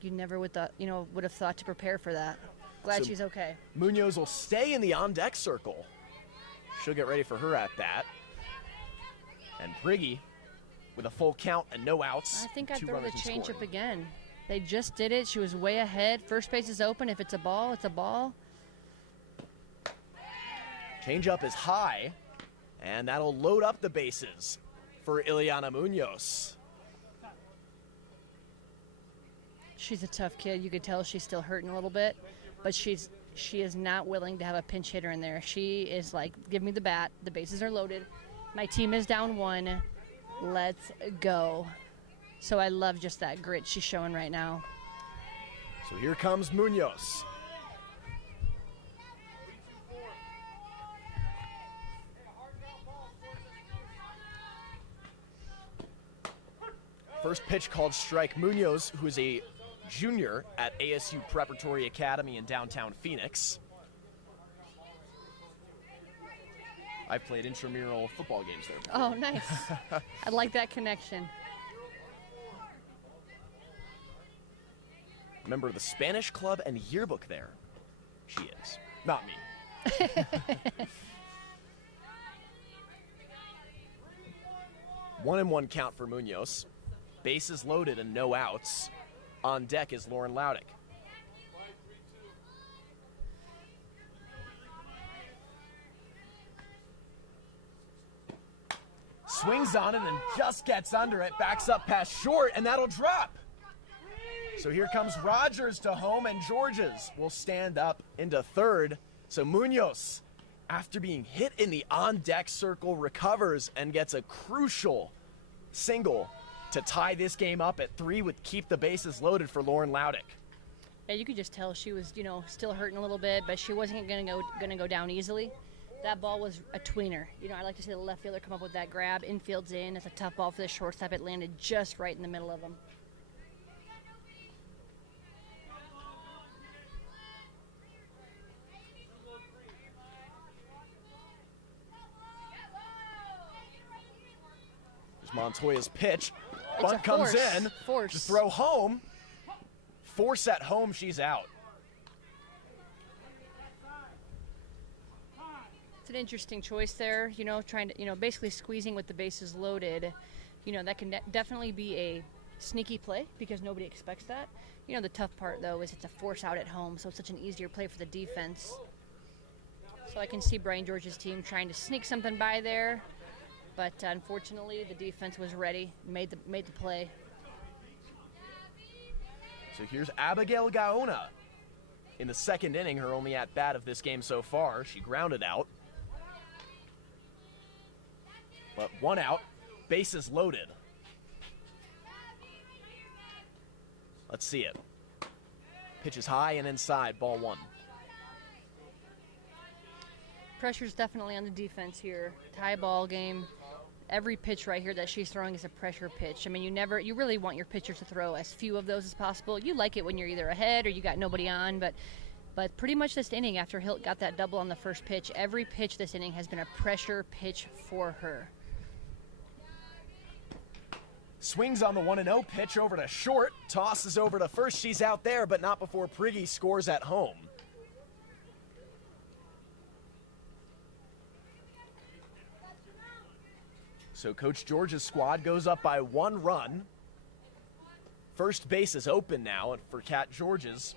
You never would have thought to prepare for that. Glad she's okay. Munoz will stay in the on-deck circle. She'll get ready for her at bat. And Prigge, with a full count and no outs. I think I'd throw the changeup again. They just did it. She was way ahead. First base is open. If it's a ball, it's a ball. Changeup is high, and that'll load up the bases for Ileana Munoz. She's a tough kid. You could tell she's still hurting a little bit, but she is not willing to have a pinch hitter in there. She is like, give me the bat. The bases are loaded. My team is down 1. Let's go. So I love just that grit she's showing right now. So here comes Munoz. First pitch called strike. Munoz, who is a junior at ASU Preparatory Academy in downtown Phoenix. I played intramural football games there before. Oh, nice. I like that connection. member of the Spanish club and yearbook there. She is. Not me. 1-1 count for Munoz. Bases loaded and no outs. On deck is Lauren Laudick. Swings on it and just gets under it. Backs up past short, and that'll drop. So here comes Rogers to home, and Georges will stand up into third. So Munoz, after being hit in the on-deck circle, recovers and gets a crucial single to tie this game up at 3 with keep the bases loaded for Lauren Laudick. Yeah, you could just tell she was, still hurting a little bit, but she wasn't gonna go down easily. That ball was a tweener. I like to see the left fielder come up with that grab. Infield's in. It's a tough ball for the shortstop. It landed just right in the middle of him. There's Montoya's pitch. It's Bunt comes in. Force. To throw home. Force at home. She's out. It's an interesting choice there, trying to, basically squeezing with the bases loaded. That can definitely be a sneaky play because nobody expects that. The tough part, though, is it's a force out at home, so it's such an easier play for the defense. So I can see Brian George's team trying to sneak something by there, but unfortunately the defense was ready, made the play. So here's Abigail Gaona. In the second inning, her only at-bat of this game so far, she grounded out. But 1 out, bases loaded. Let's see it. Pitch is high and inside, ball 1. Pressure's definitely on the defense here. Tie ball game. Every pitch right here that she's throwing is a pressure pitch. I mean, you really want your pitcher to throw as few of those as possible. You like it when you're either ahead or you got nobody on, but pretty much this inning, after Hilt got that double on the first pitch, every pitch this inning has been a pressure pitch for her. Swings on the 1-0 pitch over to short. Tosses over to first. She's out there, but not before Prigge scores at home. So Coach George's squad goes up by 1 run. First base is open now for Cat Georges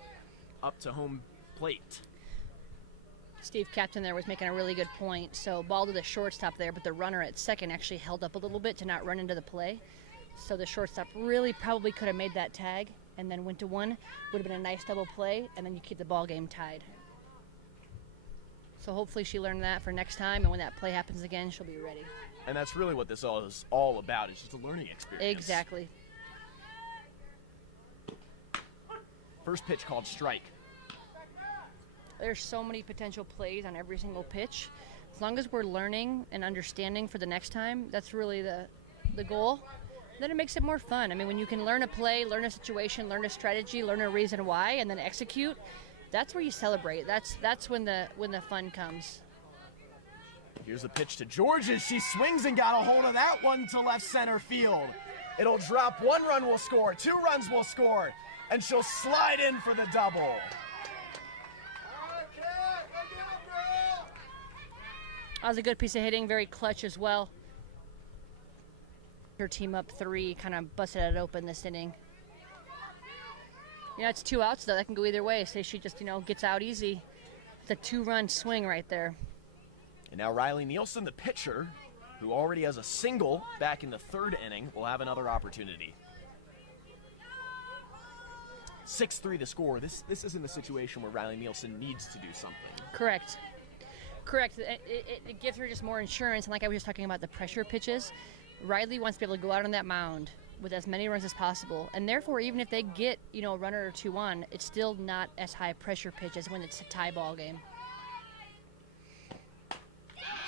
up to home plate. Steve Captain there was making a really good point. So ball to the shortstop there, but the runner at second actually held up a little bit to not run into the play. So the shortstop really probably could have made that tag and then went to 1. Would have been a nice double play, and then you keep the ball game tied. So hopefully she learned that for next time, and when that play happens again, she'll be ready. And that's really what this is all about. It's just a learning experience. Exactly. First pitch called strike. There's so many potential plays on every single pitch. As long as we're learning and understanding for the next time, that's really the goal. Then it makes it more fun. I mean, when you can learn a play, learn a situation, learn a strategy, learn a reason why, and then execute, that's where you celebrate. That's when the fun comes. Here's a pitch to Georges. She swings and got a hold of that one to left center field. It'll drop. 1 run will score. 2 runs will score. And she'll slide in for the double. That was a good piece of hitting, very clutch as well. Her team up 3, kind of busted it open this inning. It's 2 outs, though. That can go either way. Say she just, gets out easy. It's a 2-run swing right there. And now Riley Nielsen, the pitcher, who already has a single back in the 3rd inning, will have another opportunity. 6-3 the score. This isn't a situation where Riley Nielsen needs to do something. Correct. It gives her just more insurance. And like I was just talking about the pressure pitches, Riley wants to be able to go out on that mound with as many runs as possible. And therefore, even if they get, a runner or 2 on, it's still not as high a pressure pitch as when it's a tie ball game.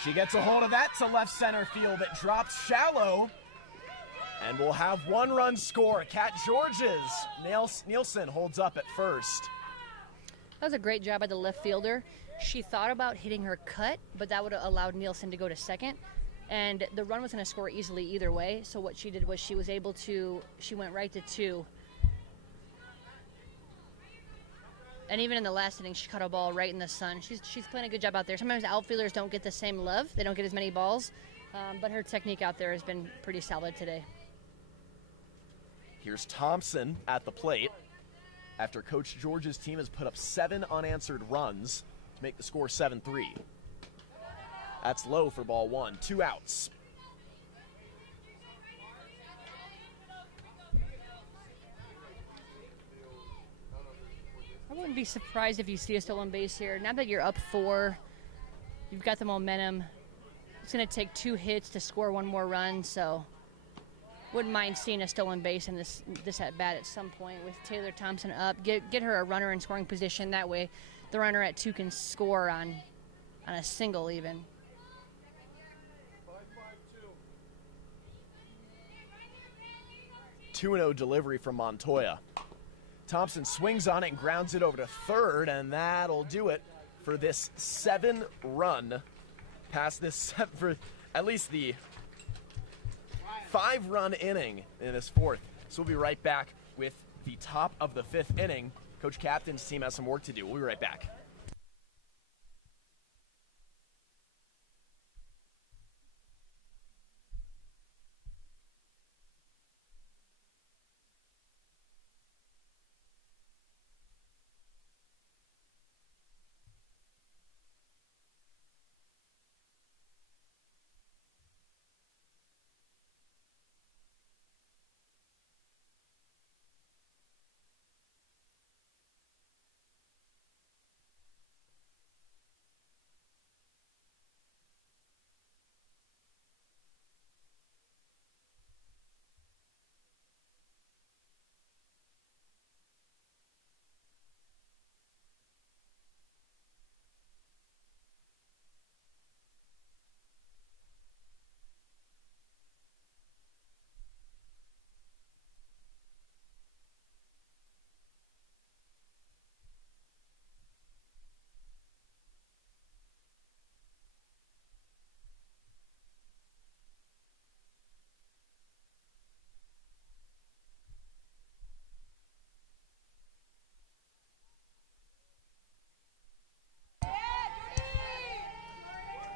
She gets a hold of that to left center field. It drops shallow. And we'll have 1 run score. Cat Georges. Nielsen holds up at first. That was a great job by the left fielder. She thought about hitting her cut, but that would have allowed Nielsen to go to second. And the run was going to score easily either way. So what she did was she went right to 2. And even in the last inning, she caught a ball right in the sun. She's playing a good job out there. Sometimes outfielders don't get the same love. They don't get as many balls. But her technique out there has been pretty solid today. Here's Thompson at the plate after Coach George's team has put up 7 unanswered runs to make the score 7-3. That's low for ball 1. 2 outs. I wouldn't be surprised if you see a stolen base here. Now that you're up 4, you've got the momentum. It's going to take 2 hits to score 1 more run, so wouldn't mind seeing a stolen base in this at bat at some point with Taylor Thompson up. Get her a runner in scoring position. That way the runner at 2 can score on a single even. 2-0 delivery from Montoya. Thompson swings on it and grounds it over to third, and that'll do it for this 7-run past this for at least the 5-run inning in this 4th. So we'll be right back with the top of the 5th inning. Coach Captain's team has some work to do. We'll be right back.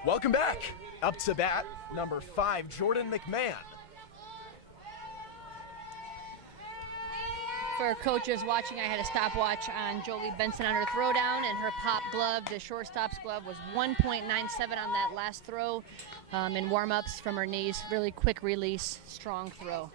Welcome back. Up to bat, number 5, Jordan McMahon. For coaches watching, I had a stopwatch on Jolie Benson on her throwdown, and her pop glove, the shortstop's glove, was 1.97 on that last throw in warm-ups from her knees. Really quick release, strong throw.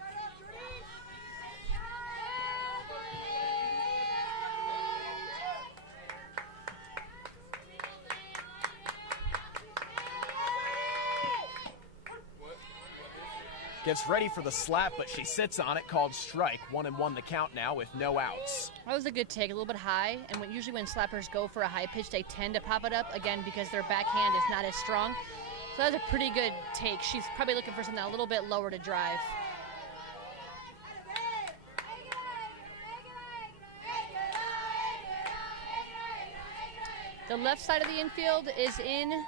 Gets ready for the slap, but she sits on it, called strike. 1-1 the count now with no outs. That was a good take, a little bit high, and usually when slappers go for a high pitch, they tend to pop it up, again, because their backhand is not as strong. So that was a pretty good take. She's probably looking for something a little bit lower to drive. The left side of the infield is in.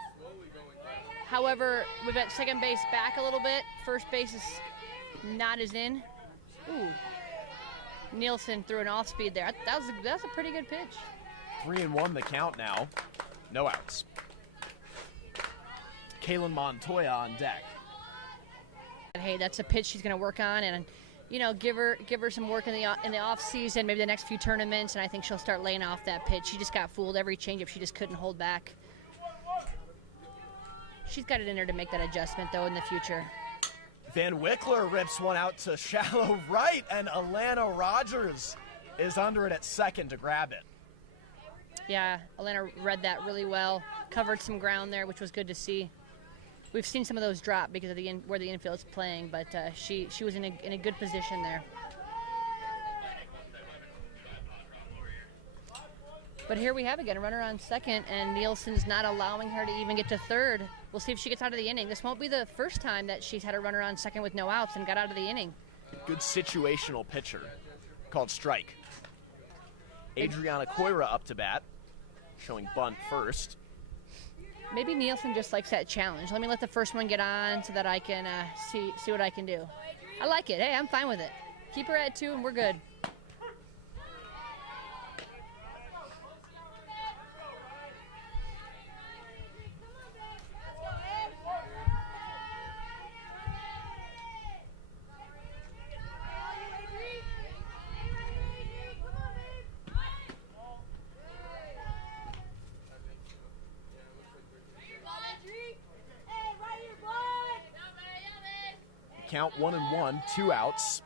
However, we've got second base back a little bit. First base is not as in. Ooh. Nielsen threw an off speed there. That was a pretty good pitch. 3-1 the count now. No outs. Kaylin Montoya on deck. Hey, that's a pitch she's going to work on, and give her some work in the off season, maybe the next few tournaments, and I think she'll start laying off that pitch. She just got fooled every changeup. She just couldn't hold back. She's got it in her to make that adjustment, though, in the future. Van Wickler rips one out to shallow right, and Alana Rogers is under it at second to grab it. Yeah, Alana read that really well, covered some ground there, which was good to see. We've seen some of those drop because of where the infield's playing, but she was in a good position there. But here we have again a runner on second, and Nielsen's not allowing her to even get to third. We'll see if she gets out of the inning. This won't be the first time that she's had a runner on second with no outs and got out of the inning. Good situational pitcher called strike. Adriana Coira up to bat, showing bunt first. Maybe Nielsen just likes that challenge. Let me let the first one get on so that I can see what I can do. I like it. Hey, I'm fine with it. Keep her at 2 and we're good. count 1-1, 2 outs.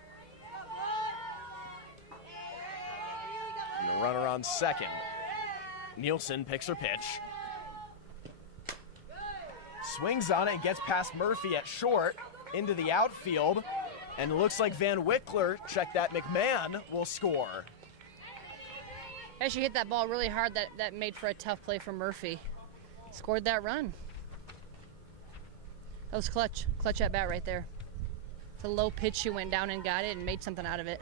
And the runner on second. Nielsen picks her pitch. Swings on it and gets past Murphy at short into the outfield. And it looks like Van Wickler, check that, McMahon will score. Yeah, she hit that ball really hard. That made for a tough play for Murphy. Scored that run. That was clutch. Clutch at bat right there. It's a low pitch. She went down and got it and made something out of it.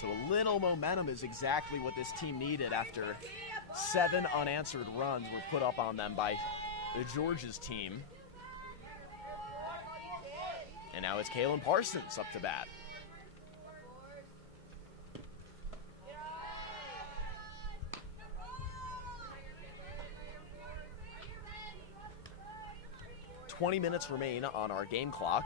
So a little momentum is exactly what this team needed after 7 unanswered runs were put up on them by the Georges team. And now it's Kaylin Parsons up to bat. "20 minutes remain on our game clock.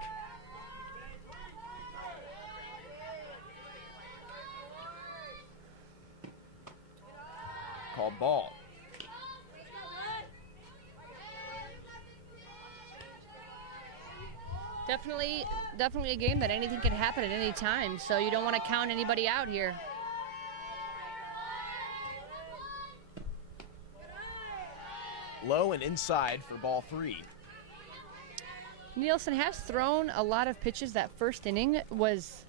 Called ball. Definitely a game that anything can happen at any time, so you don't want to count anybody out here. Low and inside for ball 3. Nielsen has thrown a lot of pitches. That first inning was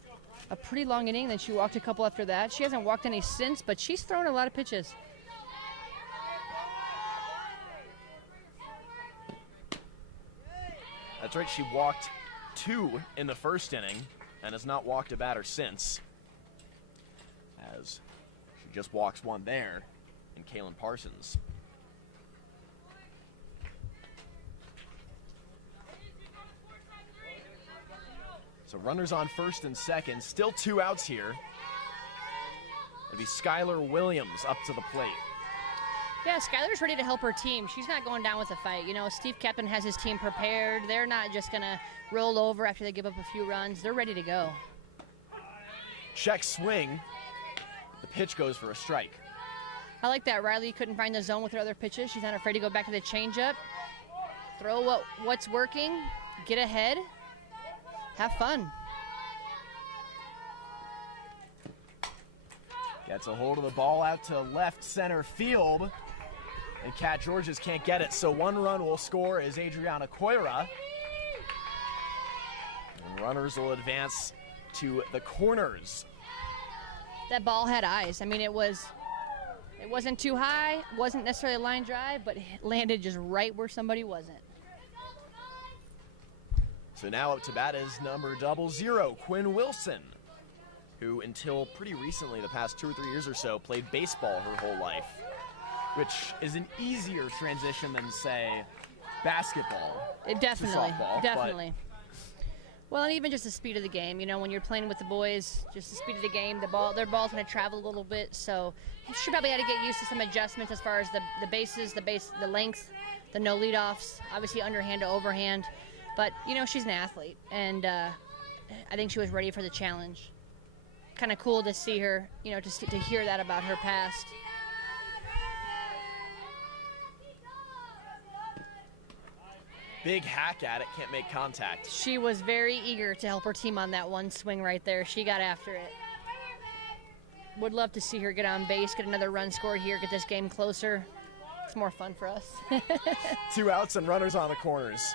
a pretty long inning, then she walked a couple after that. She hasn't walked any since, but she's thrown a lot of pitches. That's right, she walked 2 in the first inning and has not walked a batter since, as she just walks 1 there in Kaylin Parsons. So runners on first and second, still 2 outs here. It'll be Skylar Williams up to the plate. Yeah, Skylar's ready to help her team. She's not going down with the fight. You know, Steve Kaplan has his team prepared. They're not just going to roll over after they give up a few runs. They're ready to go. Check swing. The pitch goes for a strike. I like that. Riley couldn't find the zone with her other pitches. She's not afraid to go back to the changeup. Throw what's working. Get ahead. Have fun. Gets a hold of the ball out to left center field. And Kat Georges can't get it, so 1 run will score is Adriana Coira. And runners will advance to the corners. That ball had eyes. I mean, it wasn't too high, wasn't necessarily a line drive, but it landed just right where somebody wasn't. So now up to bat is number 00, Quinn Wilson, who until pretty recently, the past 2 or 3 years or so, played baseball her whole life, which is an easier transition than, say, basketball. Definitely, softball, definitely. Well, and even just the speed of the game. You know, when you're playing with the boys, just the speed of the game, their ball's going to travel a little bit. So she probably had to get used to some adjustments as far as the bases, the length, the no leadoffs, obviously underhand to overhand. But, you know, she's an athlete, and I think she was ready for the challenge. Kind of cool to see her, you know, to hear that about her past. Big hack at it, can't make contact. She was very eager to help her team on that one swing right there. She got after it. Would love to see her get on base, get another run scored here, get this game closer. It's more fun for us. 2 outs and runners on the corners.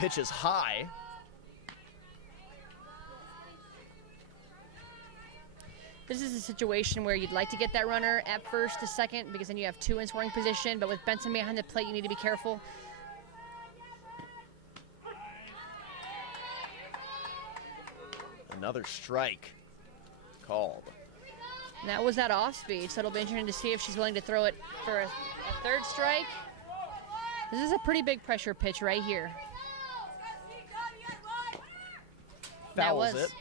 Pitch is high. This is a situation where you'd like to get that runner at first to second because then you have 2 in scoring position, but with Benson behind the plate, you need to be careful. Another strike called. And that was that off speed, so it'll be interesting to see if she's willing to throw it for a 3rd strike. This is a pretty big pressure pitch right here. Fouls it.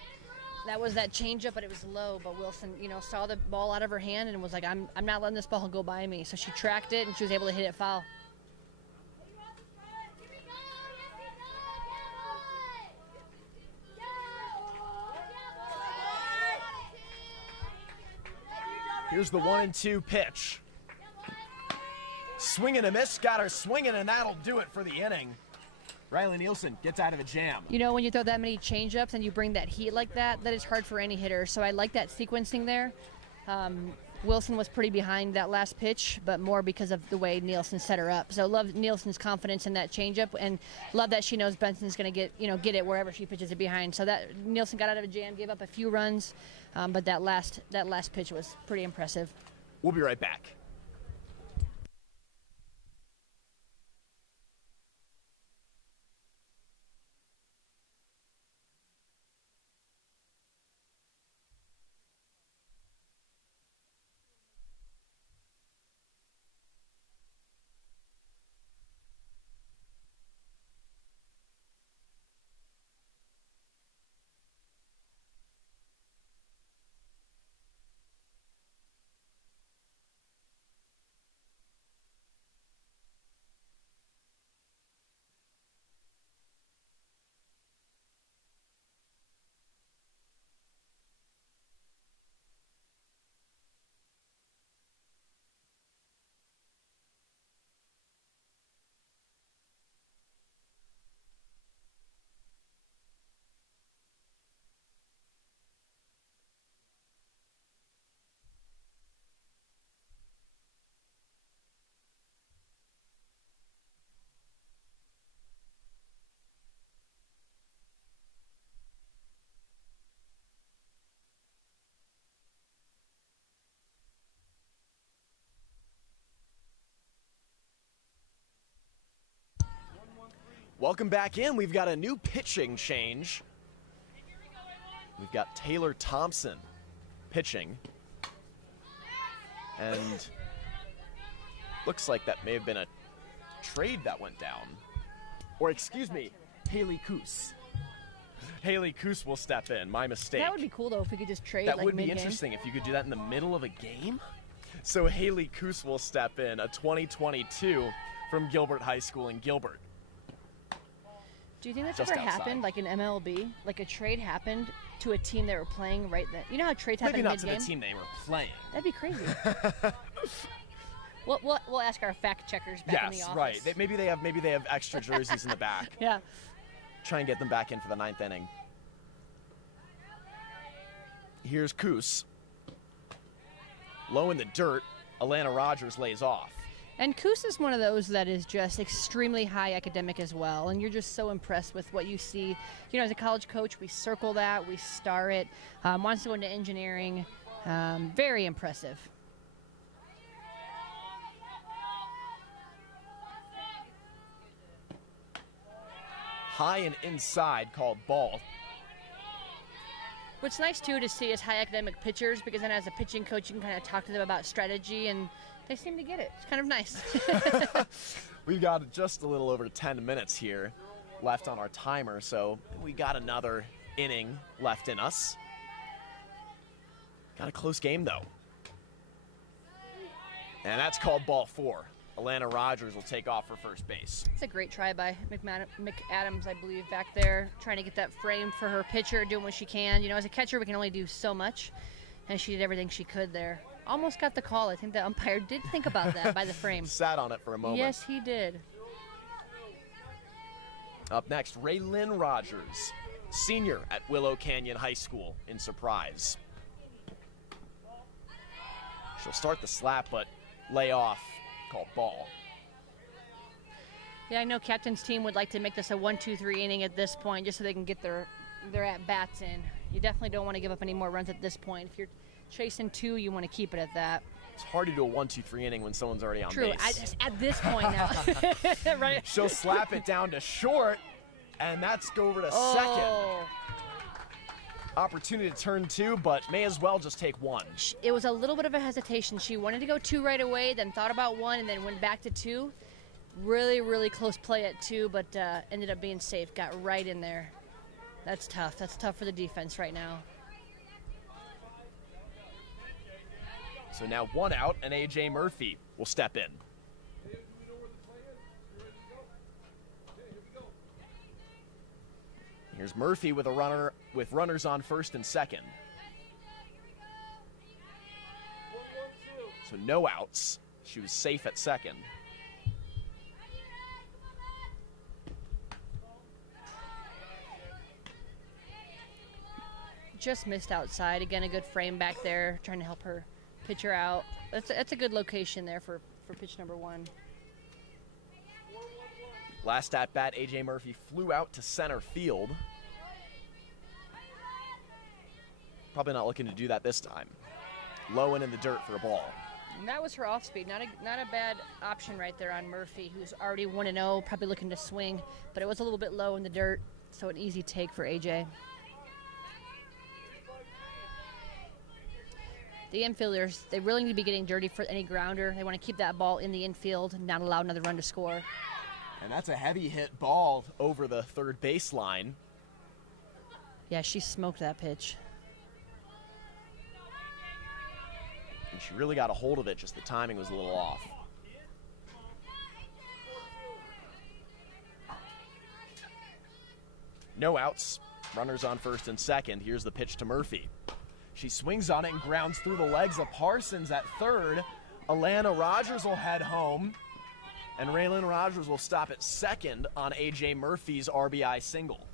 That was that changeup, but it was low. But Wilson, you know, saw the ball out of her hand and was like, I'm not letting this ball go by me. So she tracked it, and she was able to hit it foul. Here's the 1-2 pitch. Swing and a miss, got her swinging, and that'll do it for the inning. Riley Nielsen gets out of a jam. You know, when you throw that many changeups and you bring that heat like that, that is hard for any hitter. So I like that sequencing there. Wilson was pretty behind that last pitch, but more because of the way Nielsen set her up. So love Nielsen's confidence in that changeup, and love that she knows Benson's going to get it wherever she pitches it behind. So that Nielsen got out of a jam, gave up a few runs, but that last pitch was pretty impressive. We'll be right back. Welcome back in. We've got a new pitching change. We've got Taylor Thompson pitching. And looks like that may have been a trade that went down. Or excuse me, Haley Coos. Haley Coos will step in. My mistake. That would be cool, though, if we could just trade That like would be mid-game. interesting if you could do that in the middle of a game. So Haley Coos will step in, a 2022 from Gilbert High School in Gilbert. Do you think that's Just ever outside. happened, like in MLB? Like a trade happened to a team that were playing right then? You know how trades happen Maybe not to mid-game? the team they were playing. That'd be crazy. We'll ask our fact checkers back in the Yes, office. right. Maybe they have extra jerseys in the back. Yeah. Try and get them back in for the 9th inning. Here's Coos. Low in the dirt, Alana Rogers lays off. And Coos is one of those that is just extremely high academic as well, and you're just so impressed with what you see. You know, as a college coach, we circle that, we star it, wants to go into engineering. Very impressive. High and inside called ball. What's nice, too, to see is high academic pitchers, because then as a pitching coach, you can kind of talk to them about strategy, and they seem to get it. It's kind of nice. We've got just a little over 10 minutes here left on our timer, so we got another inning left in us. Got a close game, though. And that's called ball 4. Alana Rogers will take off for first base. It's a great try by McAdams, I believe, back there, trying to get that frame for her pitcher, doing what she can. You know, as a catcher, we can only do so much, and she did everything she could there. Almost got the call. I think the umpire did think about that by the frame. Sat on it for a moment. Yes, he did. Up next, Raylyn Rogers, senior at Willow Canyon High School in Surprise. She'll start the slap, but lay off, called ball. Yeah, I know captain's team would like to make this a 1-2-3 inning at this point, just so they can get their at-bats in. You definitely don't want to give up any more runs at this point. If you're chasing 2, you want to keep it at that. It's hard to do a 1-2-3 inning when someone's already on True, base. at this point now. Right? She'll slap it down to short, and that's go over to second. Oh. Opportunity to turn 2, but may as well just take 1. It was a little bit of a hesitation. She wanted to go 2 right away, then thought about 1, and then went back to 2. Really, really close play at 2, but ended up being safe. Got right in there. That's tough. That's tough for the defense right now. So now 1 out, and A.J. Murphy will step in. Here's Murphy with runners on first and second. So no outs. She was safe at second. just missed outside. Again, a good frame back there, trying to help her pitcher out. That's a good location there for pitch number 1. Last at bat, A.J. Murphy flew out to center field. Probably not looking to do that this time. Low and in the dirt for a ball. And that was her off speed. Not a bad option right there on Murphy, who's already 1-0, probably looking to swing, but it was a little bit low in the dirt, so an easy take for A.J. The infielders, they really need to be getting dirty for any grounder. They want to keep that ball in the infield and not allow another run to score. And that's a heavy hit ball over the third baseline. Yeah, she smoked that pitch. And she really got a hold of it, just the timing was a little off. No outs, runners on first and second. Here's the pitch to Murphy. She swings on it and grounds through the legs of Parsons at third. Alana Rogers will head home, and Raylan Rogers will stop at second on A.J. Murphy's RBI single.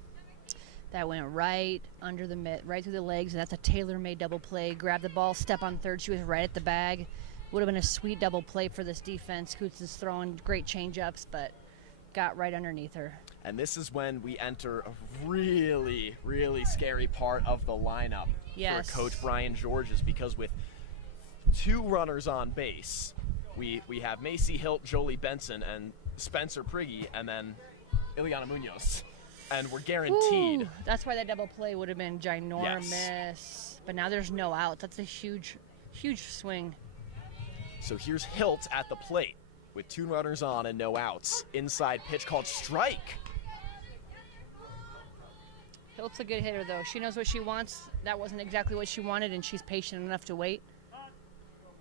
That went right under the mitt, right through the legs, and that's a tailor-made double play. Grab the ball, step on third. She was right at the bag. Would have been a sweet double play for this defense. Coots is throwing great change-ups, but got right underneath her. And this is when we enter a really, really scary part of the lineup for Coach Brian Georges, because with 2 runners on base, we have Macy Hilt, Jolie Benson, and Spencer Prigge, and then Ileana Munoz. And we're guaranteed. Ooh, that's why that double play would have been ginormous. Yes. But now there's no outs. That's a huge, huge swing. So here's Hilt at the plate with 2 runners on and no outs. Inside pitch called strike. Hilt's a good hitter, though. She knows what she wants. That wasn't exactly what she wanted, and she's patient enough to wait.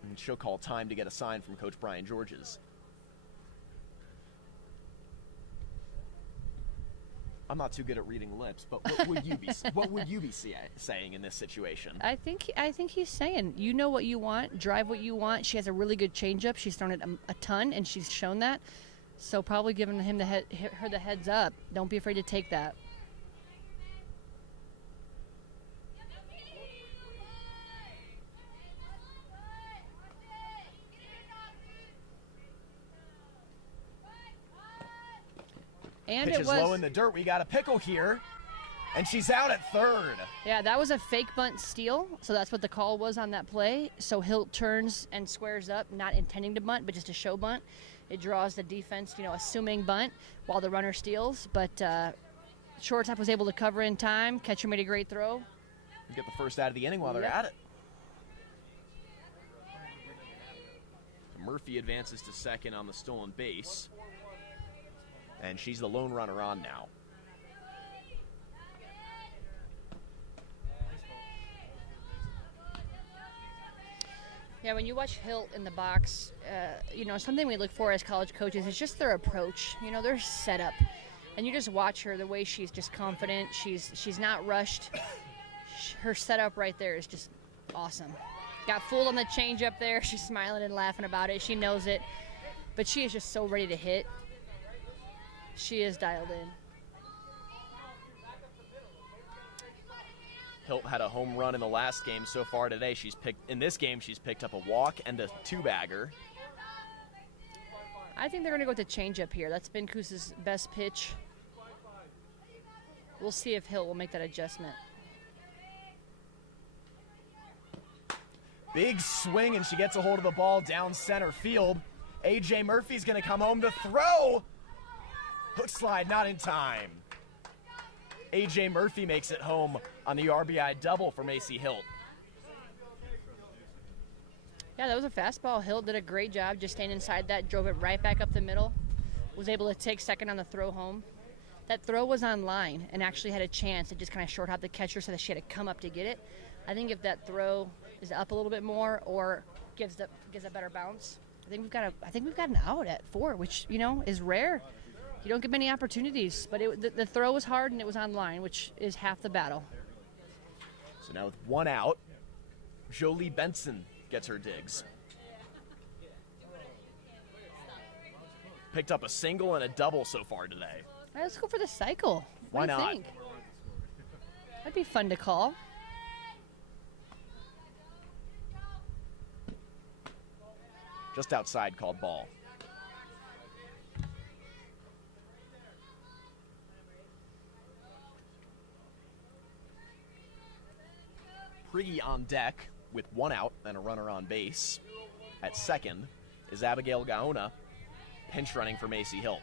And she'll call time to get a sign from Coach Brian Georges. I'm not too good at reading lips, but what would you be saying in this situation? I think he's saying, you know what you want, drive what you want. She has a really good changeup. She's thrown it a ton, and she's shown that. So probably giving him her the heads up. Don't be afraid to take that. And pitch is low in the dirt. We got a pickle here, and she's out at third. Yeah, that was a fake bunt steal, so that's what the call was on that play. So Hilt turns and squares up, not intending to bunt, but just a show bunt. It draws the defense, assuming bunt while the runner steals. But shortstop was able to cover in time. Catcher made a great throw. Get the first out of the inning while they're at it. Murphy advances to second on the stolen base. And she's the lone runner on now. Yeah, when you watch Hilt in the box, something we look for as college coaches is just their approach, their setup. And you just watch her, the way she's just confident. She's not rushed. Her setup right there is just awesome. Got fooled on the change up there. She's smiling and laughing about it. She knows it. But she is just so ready to hit. She is dialed in. Hilt had a home run in the last game so far today. In this game, she's picked up a walk and a 2-bagger. I think they're going to go with the changeup here. That's been Coos' best pitch. We'll see if Hilt will make that adjustment. Big swing, and she gets a hold of the ball down center field. A.J. Murphy's going to come home to throw. Hook slide, not in time. A.J. Murphy makes it home on the RBI double for Macy Hilt. Yeah, that was a fastball. Hilt did a great job just staying inside that, drove it right back up the middle. Was able to take second on the throw home. That throw was on line and actually had a chance. It just kind of short-hopped the catcher so that she had to come up to get it. I think if that throw is up a little bit more or gives a better bounce, I think we've got an out at 4, which, is rare. You don't get many opportunities, but the throw was hard and it was on line, which is half the battle. So now with 1 out, Jolie Benson gets her digs. Picked up a single and a double so far today. All right, let's go for the cycle. Why What do you not? think? That'd be fun to call. just outside, called ball. Prigge on deck with 1 out and a runner on base. At second is Abigail Gaona, pinch running for Macy Hill.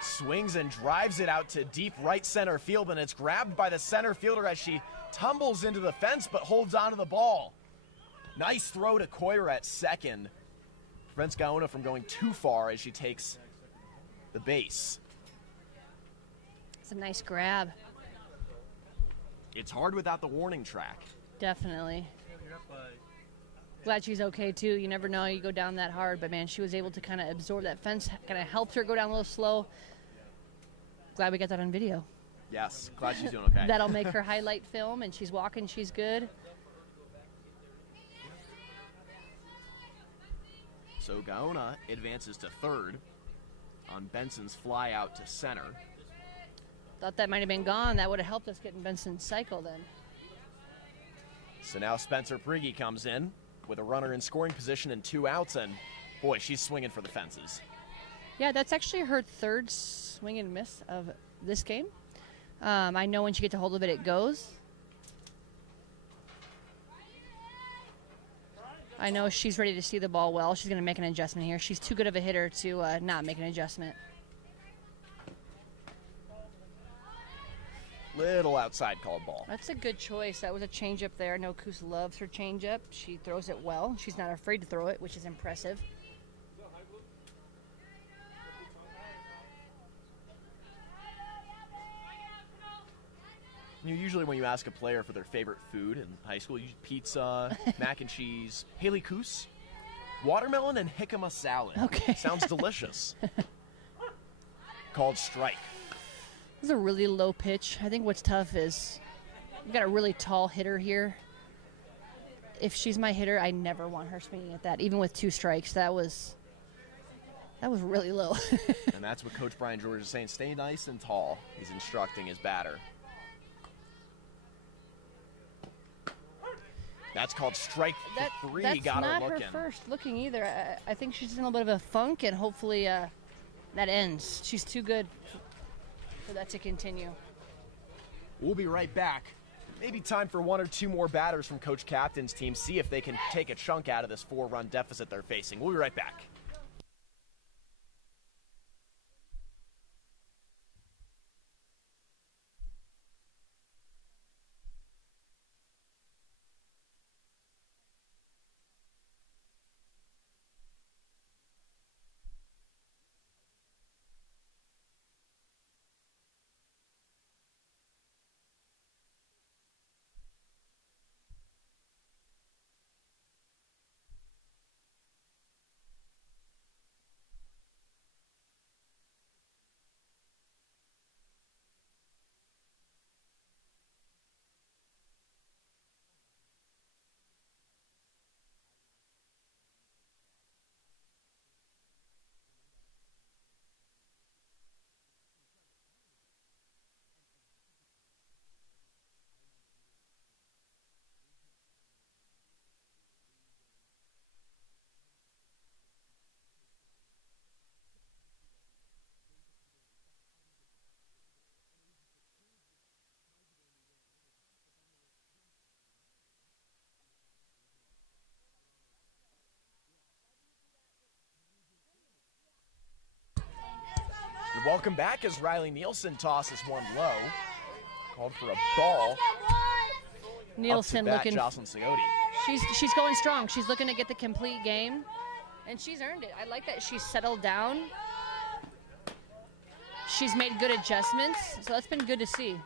Swings and drives it out to deep right center field, and it's grabbed by the center fielder as she tumbles into the fence but holds onto the ball. Nice throw to Coyer at second. Prevents Gaona from going too far as she takes the base. It's a nice grab. It's hard without the warning track. Definitely. Glad she's okay too. You never know, you go down that hard, but man, she was able to kind of absorb that fence, kind of helped her go down a little slow. Glad we got that on video. Yes, glad she's doing okay. That'll make her highlight film, and she's walking, she's good. So Gaona advances to third on Benson's fly out to center. Thought that might have been gone. That would have helped us get in Benson's cycle then. So now Spencer Prigge comes in with a runner in scoring position and 2 outs, and boy, she's swinging for the fences. Yeah, that's actually her third swing and miss of this game. I know when she gets a hold of it, it goes. I know she's ready to see the ball well. She's going to make an adjustment here. She's too good of a hitter to not make an adjustment. Little outside called ball. That's a good choice. That was a changeup there. I know Coos loves her changeup. She throws it well. She's not afraid to throw it, which is impressive. Usually when you ask a player for their favorite food in high school, you pizza, mac and cheese, Haley Coos, watermelon, and jicama salad. Okay. Sounds delicious. Called strike. This is a really low pitch. I think what's tough is we've got a really tall hitter here. If she's my hitter, I never want her swinging at that. Even with 2 strikes, that was really low. And that's what Coach Brian George is saying. Stay nice and tall. He's instructing his batter. That's called strike 3. That's Got not her looking. her first looking either. I think she's in a little bit of a funk, and hopefully that ends. She's too good for that to continue. We'll be right back. Maybe time for 1 or 2 more batters from Coach Captain's team. See if they can take a chunk out of this 4-run deficit they're facing. We'll be right back. Welcome back as Riley Nielsen tosses one low. Called for a ball. Nielsen looking. Jocelyn Sigodi. She's going strong. She's looking to get the complete game, and she's earned it. I like that she's settled down. She's made good adjustments, so that's been good to see.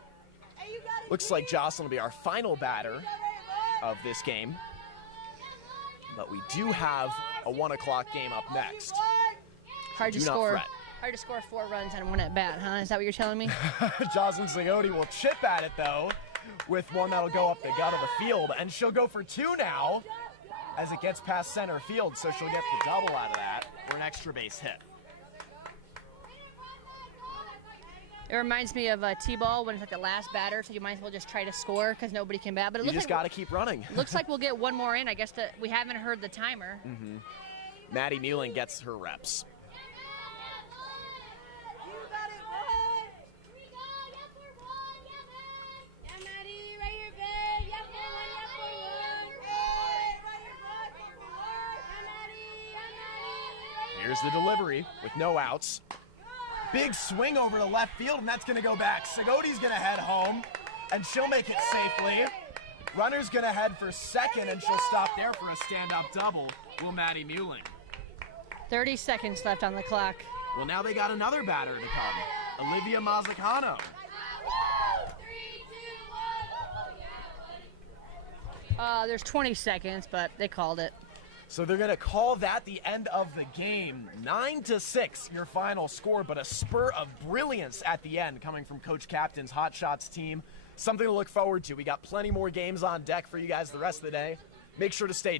Looks like Jocelyn will be our final batter of this game. But we do have a 1 o'clock game up next. Hard to Do not score. fret. Hard to score 4 runs on 1 at bat, huh? Is that what you're telling me? Jocelyn Sigodi will chip at it, though, with one that'll go up the gut of the field. And she'll go for 2 now as it gets past center field, so she'll get the double out of that for an extra base hit. It reminds me of T-ball when it's like the last batter, so you might as well just try to score because nobody can bat. But it You looks just like got to keep running. looks like we'll get one more in. I guess that we haven't heard the timer. Maddie Muehlin gets her reps. Here's the delivery with no outs. Big swing over to left field, and that's going to go back. Segoti's going to head home, and she'll make it safely. Runner's going to head for second, and she'll stop there for a stand-up double. Will Maddie Muehlin. 30 seconds left on the clock. Well, now they got another batter to come. Olivia Mazzacano. There's 20 seconds, but they called it. So they're going to call that the end of the game. 9-6, your final score, but a spur of brilliance at the end coming from Coach Captain's Hot Shots team. Something to look forward to. We got plenty more games on deck for you guys the rest of the day. Make sure to stay tuned.